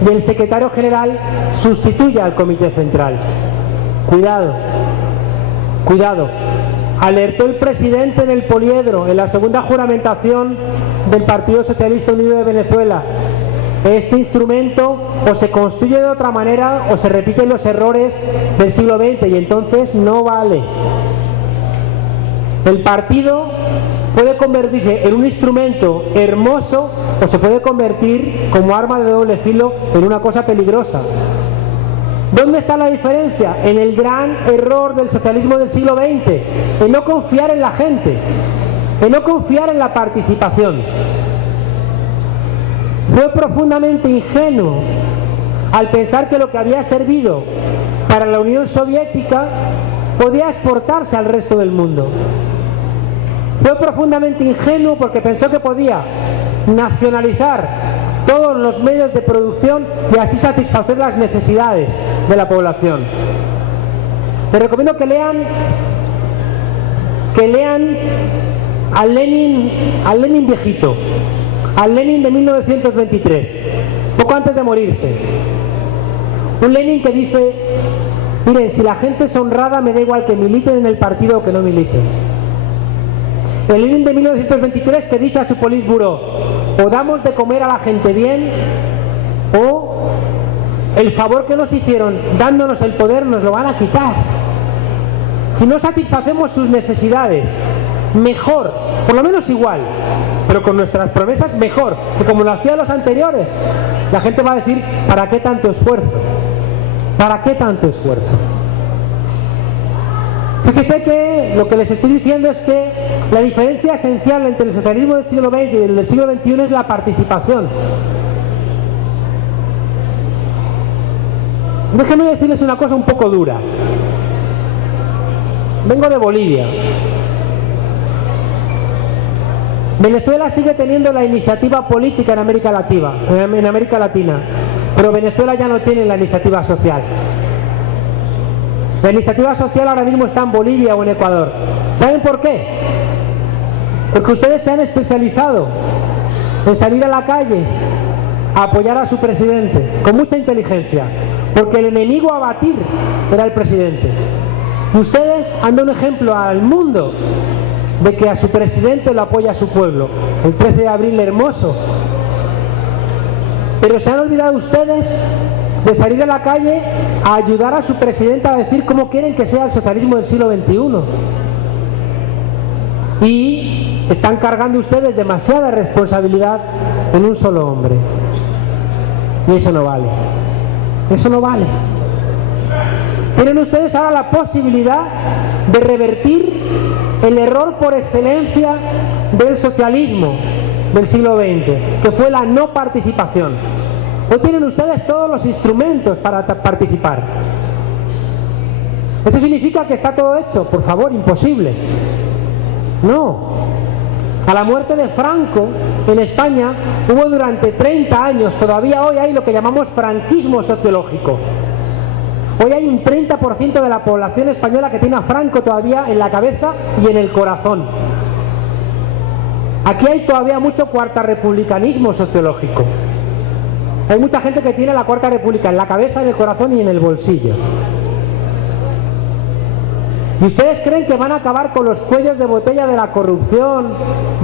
y el secretario general sustituye al comité central. Cuidado, cuidado. Alertó el presidente en el Poliedro, en la segunda juramentación del Partido Socialista Unido de Venezuela. Este instrumento o se construye de otra manera o se repiten los errores del siglo XX y entonces no vale. El partido puede convertirse en un instrumento hermoso o se puede convertir como arma de doble filo en una cosa peligrosa. ¿Dónde está la diferencia? En el gran error del socialismo del siglo XX, en no confiar en la gente, en no confiar en la participación. Fue profundamente ingenuo al pensar que lo que había servido para la Unión Soviética podía exportarse al resto del mundo. Fue profundamente ingenuo porque pensó que podía nacionalizar todos los medios de producción y así satisfacer las necesidades de la población. Les recomiendo que lean al Lenin viejito, al Lenin de 1923, poco antes de morirse. Un Lenin que dice: miren, si la gente es honrada me da igual que militen en el partido o que no militen. El Lenin de 1923 que dice a su Politburó: o damos de comer a la gente bien, o el favor que nos hicieron dándonos el poder nos lo van a quitar. Si no satisfacemos sus necesidades, mejor, por lo menos igual, pero con nuestras promesas mejor, que como lo hacían los anteriores, la gente va a decir: ¿para qué tanto esfuerzo? ¿Para qué tanto esfuerzo? Fíjese que lo que les estoy diciendo es que la diferencia esencial entre el socialismo del siglo XX y el del siglo XXI es la participación. Déjenme decirles una cosa un poco dura. Vengo de Bolivia. Venezuela sigue teniendo la iniciativa política en América Latina, pero Venezuela ya no tiene la iniciativa social. La iniciativa social ahora mismo está en Bolivia o en Ecuador. ¿Saben por qué? Porque ustedes se han especializado en salir a la calle a apoyar a su presidente con mucha inteligencia, porque el enemigo a batir era el presidente. Y ustedes han dado un ejemplo al mundo de que a su presidente lo apoya a su pueblo. El 13 de abril hermoso. Pero se han olvidado ustedes de salir a la calle a ayudar a su presidenta a decir cómo quieren que sea el socialismo del siglo XXI. Y están cargando ustedes demasiada responsabilidad en un solo hombre. Y eso no vale. Eso no vale. Tienen ustedes ahora la posibilidad de revertir el error por excelencia del socialismo del siglo XX, que fue la no participación. Hoy tienen ustedes todos los instrumentos para participar. ¿Eso significa que está todo hecho? Por favor, imposible. No. A la muerte de Franco, En España hubo durante 30 años, todavía hoy hay lo que llamamos franquismo sociológico. Hoy hay un 30% de la población española que tiene a Franco todavía en la cabeza y en el corazón. Aquí hay todavía mucho cuartarrepublicanismo sociológico. Hay mucha gente que tiene la Cuarta República en la cabeza, en el corazón y en el bolsillo. ¿Y ustedes creen que van a acabar con los cuellos de botella de la corrupción,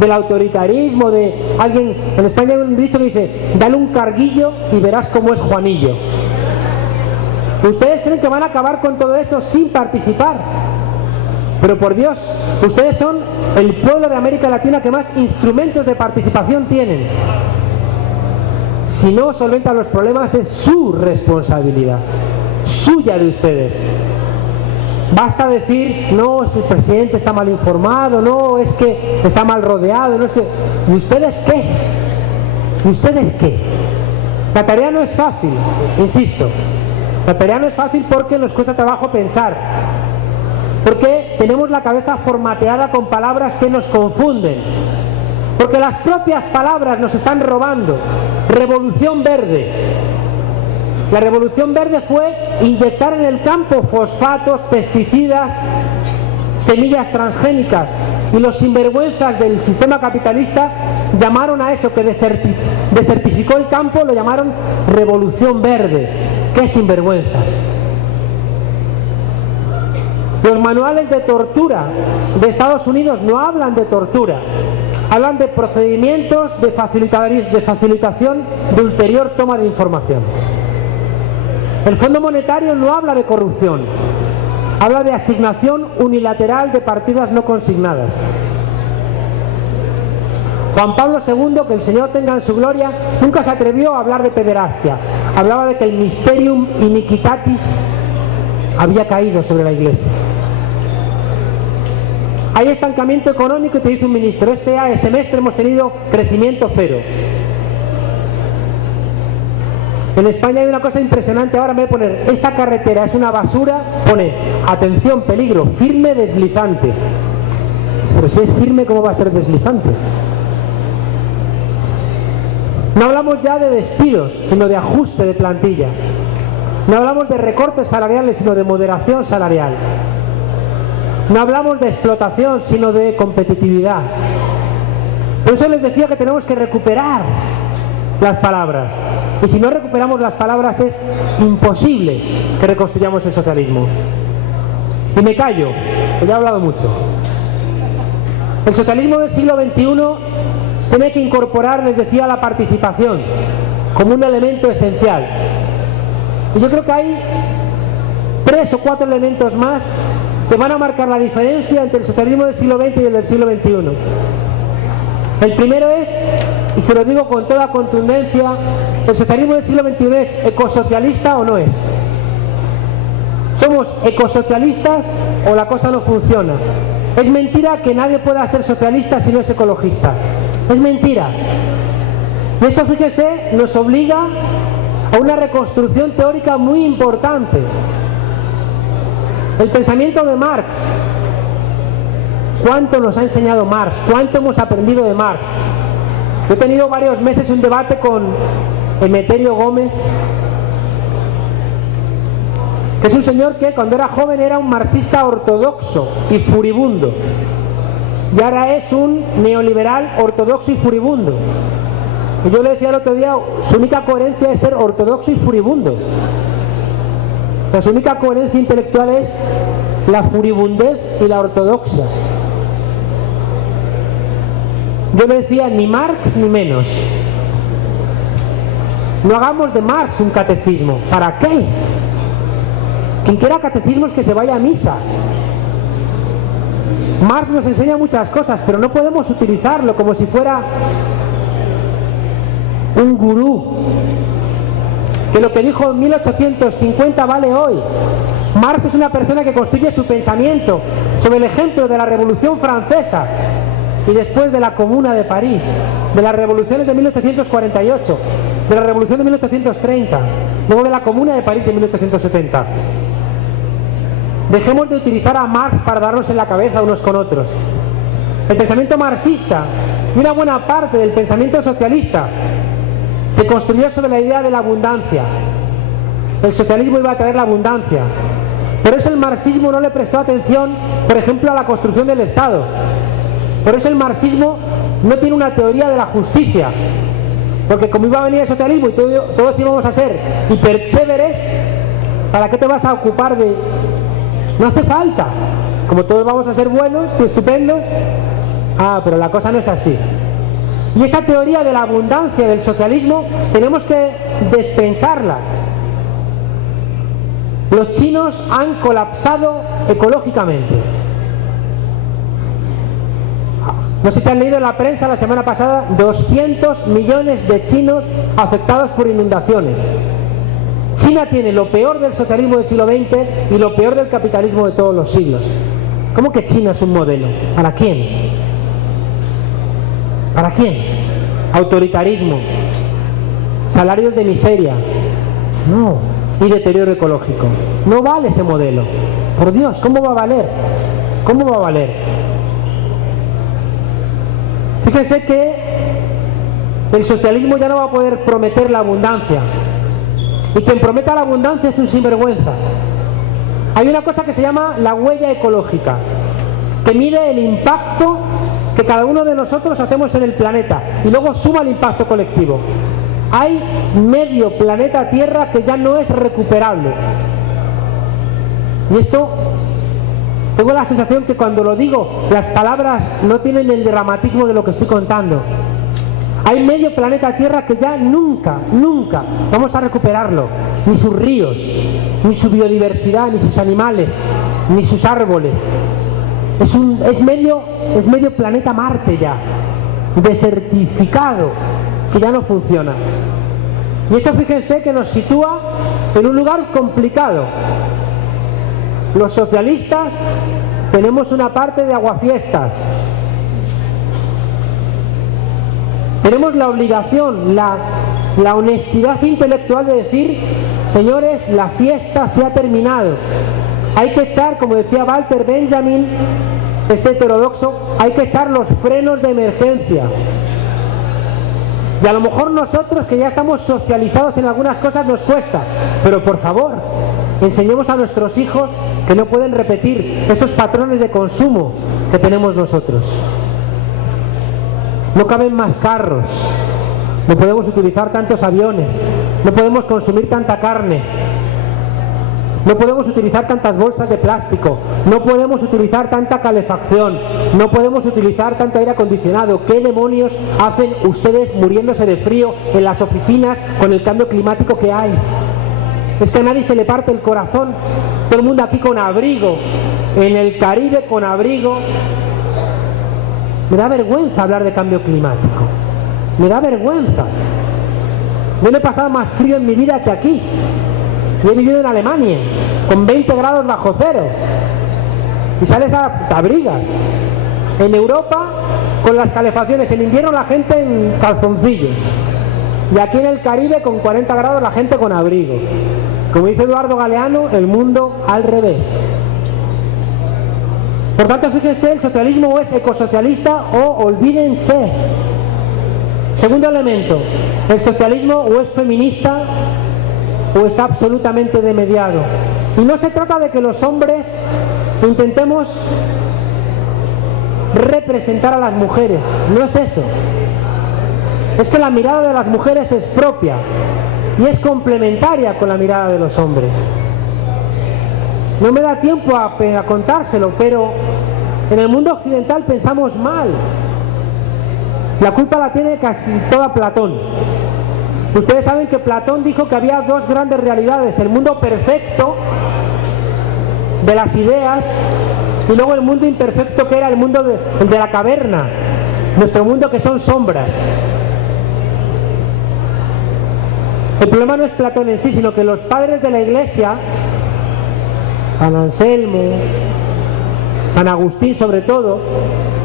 del autoritarismo, de alguien? En España hay un dicho que dice, dale un carguillo y verás cómo es Juanillo. ¿Ustedes creen que van a acabar con todo eso sin participar? Pero por Dios, ustedes son el pueblo de América Latina que más instrumentos de participación tienen. Si no solventan los problemas es su responsabilidad, suya de ustedes. Basta decir, no, si el presidente está mal informado, no, es que está mal rodeado, no es que... ¿Y ustedes qué? ¿Y ustedes qué? La tarea no es fácil, insisto. La tarea no es fácil porque nos cuesta trabajo pensar. Porque tenemos la cabeza formateada con palabras que nos confunden. Porque las propias palabras nos están robando. Revolución verde. La revolución verde fue inyectar en el campo fosfatos, pesticidas, semillas transgénicas. Y los sinvergüenzas del sistema capitalista llamaron a eso que desertificó el campo, lo llamaron revolución verde. ¡Qué sinvergüenzas! Los manuales de tortura de Estados Unidos no hablan de tortura. Hablan de procedimientos de facilitación de ulterior toma de información. El Fondo Monetario no habla de corrupción, habla de asignación unilateral de partidas no consignadas. Juan Pablo II, que el Señor tenga en su gloria, nunca se atrevió a hablar de pederastia. Hablaba de que el mysterium iniquitatis había caído sobre la Iglesia. Hay estancamiento económico y te dice un ministro, este semestre hemos tenido crecimiento cero. En España hay una cosa impresionante, ahora me voy a poner, esta carretera es una basura, pone, atención, peligro, firme, deslizante. Pero si es firme, ¿cómo va a ser deslizante? No hablamos ya de despidos, sino de ajuste de plantilla. No hablamos de recortes salariales, sino de moderación salarial. No hablamos de explotación, sino de competitividad. Por eso les decía que tenemos que recuperar las palabras. Y si no recuperamos las palabras es imposible que reconstruyamos el socialismo. Y me callo, que ya he hablado mucho. El socialismo del siglo XXI tiene que incorporar, les decía, la participación como un elemento esencial. Y yo creo que hay 3 o 4 elementos más que van a marcar la diferencia entre el socialismo del siglo XX y el del siglo XXI. El primero es, y se lo digo con toda contundencia, ¿el socialismo del siglo XXI es ecosocialista o no es? ¿Somos ecosocialistas o la cosa no funciona? Es mentira que nadie pueda ser socialista si no es ecologista. Es mentira. Y eso, fíjese, nos obliga a una reconstrucción teórica muy importante. El pensamiento de Marx. ¿Cuánto nos ha enseñado Marx? ¿Cuánto hemos aprendido de Marx? Yo he tenido varios meses un debate con Emeterio Gómez, que es un señor que cuando era joven era un marxista ortodoxo y furibundo. Y ahora es un neoliberal ortodoxo y furibundo. Y yo le decía el otro día, su única coherencia es ser ortodoxo y furibundo. O sea, su única coherencia intelectual es la furibundez y la ortodoxia. Yo le decía, ni Marx ni menos. No hagamos de Marx un catecismo. ¿Para qué? Quien quiera catecismo es que se vaya a misa. Marx nos enseña muchas cosas, pero no podemos utilizarlo como si fuera un gurú, que lo que dijo en 1850 vale hoy. Marx es una persona que construye su pensamiento sobre el ejemplo de la Revolución Francesa y después de la Comuna de París, de las revoluciones de 1848, de la Revolución de 1830, luego de la Comuna de París de 1870. Dejemos de utilizar a Marx para darnos en la cabeza unos con otros. El pensamiento marxista Y una buena parte del pensamiento socialista se construyó sobre la idea de la abundancia. El socialismo iba a traer la abundancia. Por eso el marxismo no le prestó atención, por ejemplo, a la construcción del Estado. Por eso el marxismo no tiene una teoría de la justicia. Porque como iba a venir el socialismo y todos íbamos a ser hiperchéveres, ¿para qué te vas a ocupar de...? No hace falta. Como todos vamos a ser buenos y estupendos, pero la cosa no es así. Y esa teoría de la abundancia del socialismo tenemos que despensarla. Los chinos han colapsado ecológicamente. No sé si han leído en la prensa la semana pasada, 200 millones de chinos afectados por inundaciones. China tiene lo peor del socialismo del siglo XX y lo peor del capitalismo de todos los siglos. ¿Cómo que China es un modelo? ¿Para quién? ¿Para quién? Autoritarismo, salarios de miseria, no, y deterioro ecológico. No vale ese modelo. Por Dios, ¿cómo va a valer? ¿Cómo va a valer? Fíjense que el socialismo ya no va a poder prometer la abundancia. Y quien prometa la abundancia es un sinvergüenza. Hay una cosa que se llama la huella ecológica, que mide el impacto que cada uno de nosotros hacemos en el planeta y luego suma el impacto colectivo. Hay medio planeta Tierra que ya no es recuperable. Y esto, tengo la sensación que cuando lo digo, las palabras no tienen el dramatismo de lo que estoy contando. Hay medio planeta Tierra que ya nunca vamos a recuperarlo. Ni sus ríos, ni su biodiversidad, ni sus animales, ni sus árboles. Es medio planeta Marte ya, desertificado, que ya no funciona. Y eso, fíjense, que nos sitúa en un lugar complicado. Los socialistas tenemos una parte de aguafiestas. Tenemos la obligación, la honestidad intelectual de decir: señores, la fiesta se ha terminado. Hay que echar, como decía Walter Benjamin, este heterodoxo, hay que echar los frenos de emergencia. Y a lo mejor nosotros, que ya estamos socializados en algunas cosas, nos cuesta. Pero por favor, enseñemos a nuestros hijos que no pueden repetir esos patrones de consumo que tenemos nosotros. No caben más carros, no podemos utilizar tantos aviones, no podemos consumir tanta carne, no podemos utilizar tantas bolsas de plástico, no podemos utilizar tanta calefacción, no podemos utilizar tanto aire acondicionado. ¿Qué demonios hacen ustedes muriéndose de frío en las oficinas con el cambio climático que hay? Es que a nadie se le parte el corazón. Todo el mundo aquí con abrigo, en el Caribe con abrigo. Me da vergüenza hablar de cambio climático. Me da vergüenza. No me he pasado más frío en mi vida que aquí. Yo he vivido en Alemania, con 20 grados bajo cero. Y sales a abrigas. En Europa, con las calefacciones, en invierno la gente en calzoncillos. Y aquí en el Caribe, con 40 grados, la gente con abrigo. Como dice Eduardo Galeano, el mundo al revés. Por tanto, fíjense, el socialismo o es ecosocialista o olvídense. Segundo elemento, el socialismo o es feminista o está absolutamente demediado. Y no se trata de que los hombres intentemos representar a las mujeres, no es eso. Es que la mirada de las mujeres es propia y es complementaria con la mirada de los hombres. No me da tiempo a contárselo, pero en el mundo occidental pensamos mal. La culpa la tiene casi toda Platón. Ustedes saben que Platón dijo que había dos grandes realidades: el mundo perfecto de las ideas y luego el mundo imperfecto, que era el mundo de la caverna, nuestro mundo, que son sombras. El problema no es Platón en sí, sino que los padres de la Iglesia, San Anselmo, San Agustín sobre todo,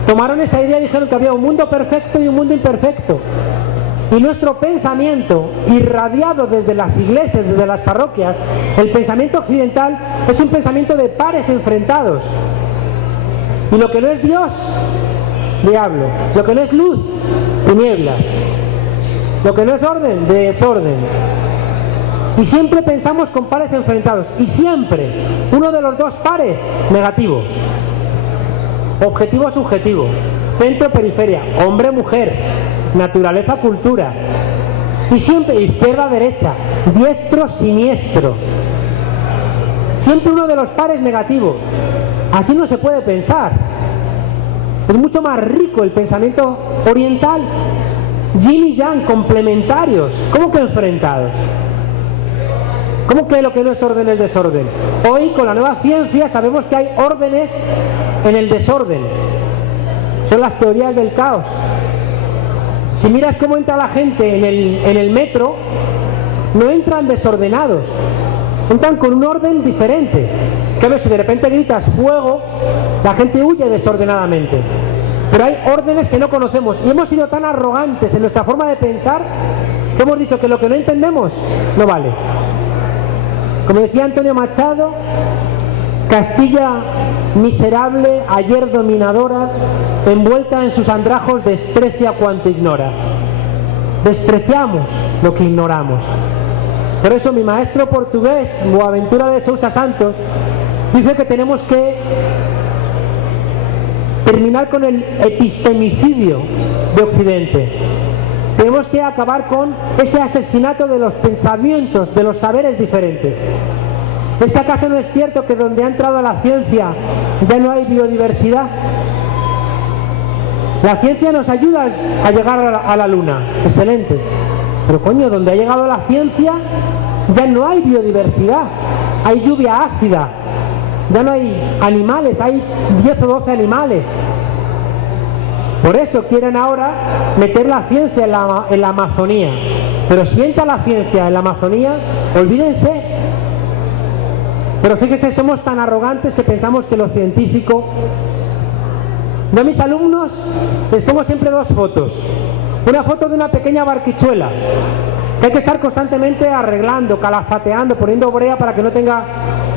tomaron esa idea y dijeron que había un mundo perfecto y un mundo imperfecto. Y nuestro pensamiento, irradiado desde las iglesias, desde las parroquias, el pensamiento occidental, es un pensamiento de pares enfrentados. Y lo que no es Dios diablo. Lo que no es luz, tinieblas. Lo que no es orden, desorden. Y siempre pensamos con pares enfrentados. Y siempre uno de los dos pares negativo. Objetivo, subjetivo. Centro, periferia. Hombre, mujer. Naturaleza, cultura. Y siempre izquierda, derecha. Diestro, siniestro. Siempre uno de los pares negativo. Así no se puede pensar. Es mucho más rico el pensamiento oriental. Yin y yang, complementarios. ¿Cómo que enfrentados? ¿Cómo que lo que no es orden es desorden? Hoy, con la nueva ciencia, sabemos que hay órdenes en el desorden. Son las teorías del caos. Si miras cómo entra la gente en el metro, no entran desordenados. Entran con un orden diferente. Que a ver, si de repente gritas fuego, la gente huye desordenadamente. Pero hay órdenes que no conocemos. Y hemos sido tan arrogantes en nuestra forma de pensar que hemos dicho que lo que no entendemos no vale. Como decía Antonio Machado, Castilla miserable, ayer dominadora, envuelta en sus andrajos, desprecia cuanto ignora. Despreciamos lo que ignoramos. Por eso mi maestro portugués, Boaventura de Sousa Santos, dice que tenemos que terminar con el epistemicidio de Occidente. Tenemos que acabar con ese asesinato de los pensamientos, de los saberes diferentes. ¿Es que acaso no es cierto que donde ha entrado la ciencia ya no hay biodiversidad? La ciencia nos ayuda a llegar a la luna, excelente. Pero coño, donde ha llegado la ciencia ya no hay biodiversidad, hay lluvia ácida, ya no hay animales, hay 10 o 12 animales. Por eso quieren ahora meter la ciencia en la Amazonía. Pero si entra la ciencia en la Amazonía, olvídense. Pero fíjense, somos tan arrogantes que pensamos que lo científico... Yo a mis alumnos les pongo siempre dos fotos. Una foto de una pequeña barquichuela que hay que estar constantemente arreglando, calafateando, poniendo brea para que no tenga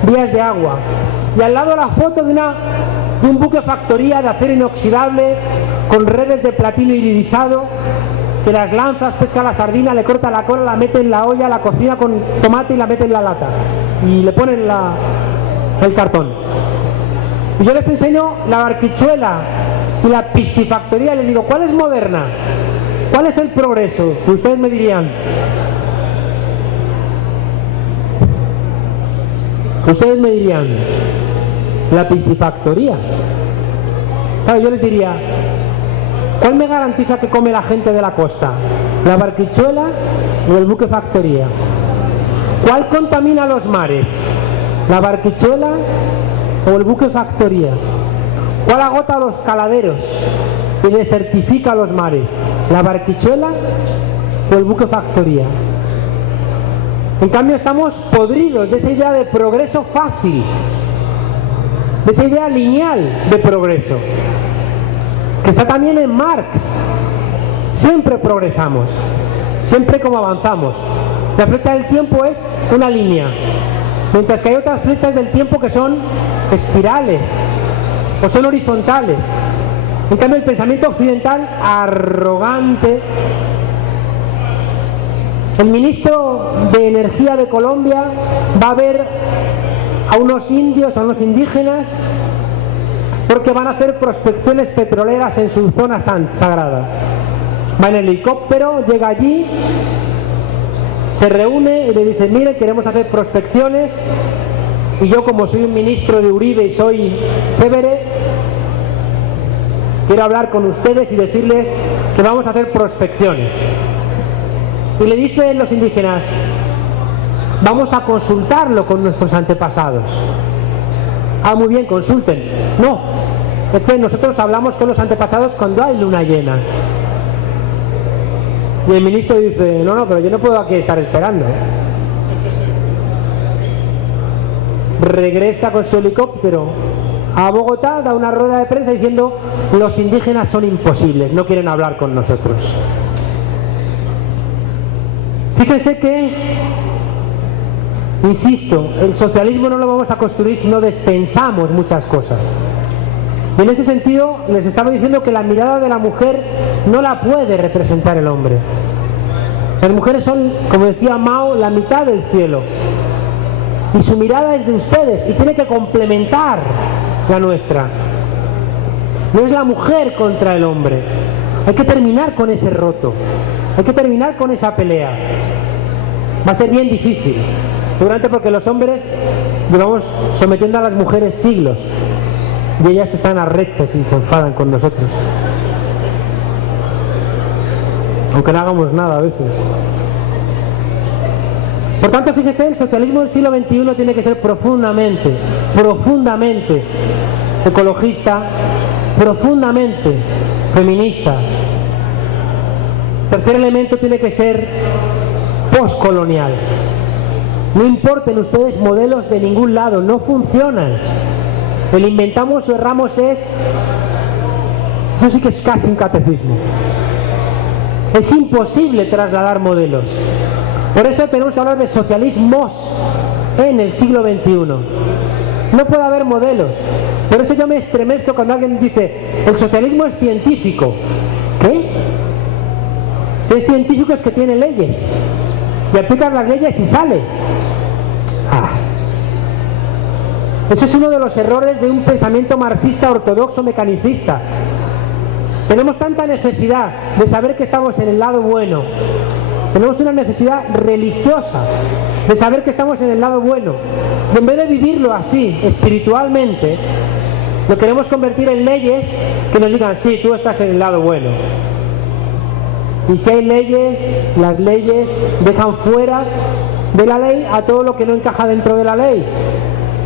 vías de agua. Y al lado la foto de un buque factoría de acero inoxidable con redes de platino iridisado que las lanzas, pesca la sardina, le corta la cola, la mete en la olla, la cocina con tomate y la mete en la lata y le ponen el cartón. Y yo les enseño la barquichuela y la piscifactoría y les digo, ¿cuál es moderna? ¿Cuál es el progreso? Que ustedes me dirían. Ustedes me dirían, la piscifactoría. Claro, yo les diría, ¿cuál me garantiza que come la gente de la costa? ¿La barquichuela o el buque factoría? ¿Cuál contamina los mares? ¿La barquichuela o el buque factoría? ¿Cuál agota los caladeros y desertifica los mares? ¿La barquichuela o el buque factoría? En cambio estamos podridos de esa idea de progreso fácil, de esa idea lineal de progreso, que está también en Marx. Siempre progresamos, siempre como avanzamos. La flecha del tiempo es una línea, mientras que hay otras flechas del tiempo que son espirales o son horizontales. En cambio el pensamiento occidental arrogante. El ministro de Energía de Colombia va a ver a unos indios, a unos indígenas, porque van a hacer prospecciones petroleras en su zona sagrada. Va en helicóptero, llega allí, se reúne y le dice, mire, queremos hacer prospecciones y yo, como soy un ministro de Uribe y soy Severe, quiero hablar con ustedes y decirles que vamos a hacer prospecciones. Y le dicen los indígenas, vamos a consultarlo con nuestros antepasados. Ah, muy bien, consulten. No, es que nosotros hablamos con los antepasados cuando hay luna llena. Y el ministro dice, no, pero yo no puedo aquí estar esperando. Regresa con su helicóptero a Bogotá, da una rueda de prensa diciendo, los indígenas son imposibles, no quieren hablar con nosotros. Fíjense que, insisto, el socialismo no lo vamos a construir si no despensamos muchas cosas. Y en ese sentido les estaba diciendo que la mirada de la mujer no la puede representar el hombre. Las mujeres son, como decía Mao, la mitad del cielo. Y su mirada es de ustedes y tiene que complementar la nuestra. No es la mujer contra el hombre. Hay que terminar con ese roto. Hay que terminar con esa pelea. Va a ser bien difícil. Seguramente porque los hombres llevamos sometiendo a las mujeres siglos. Y ellas están arrechas y se enfadan con nosotros. Aunque no hagamos nada a veces. Por tanto, fíjese, el socialismo del siglo XXI tiene que ser profundamente ecologista, profundamente feminista. Tercer elemento, tiene que ser postcolonial. No importen ustedes modelos de ningún lado, no funcionan. El inventamos o erramos eso sí que es casi un catecismo. Es imposible trasladar modelos. Por eso tenemos que hablar de socialismos en el siglo XXI. No puede haber modelos. Por eso yo me estremezco cuando alguien dice el socialismo es científico. ¿Qué? Si es científico es que tiene leyes. Y aplican las leyes y sale. Eso es uno de los errores de un pensamiento marxista ortodoxo mecanicista. Tenemos tanta necesidad de saber que estamos en el lado bueno. Tenemos una necesidad religiosa de saber que estamos en el lado bueno. Y en vez de vivirlo así, espiritualmente, lo queremos convertir en leyes que nos digan, sí, tú estás en el lado bueno. Y si hay leyes, las leyes dejan fuera de la ley a todo lo que no encaja dentro de la ley.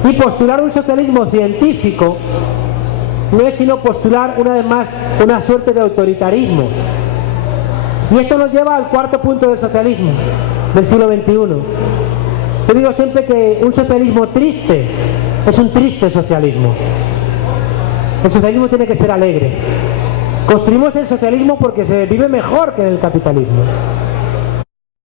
Y postular un socialismo científico no es sino postular una vez más una suerte de autoritarismo. Y esto nos lleva al cuarto punto del socialismo del siglo XXI. Yo digo siempre que un socialismo triste es un triste socialismo. El socialismo tiene que ser alegre. Construimos el socialismo porque se vive mejor que en el capitalismo.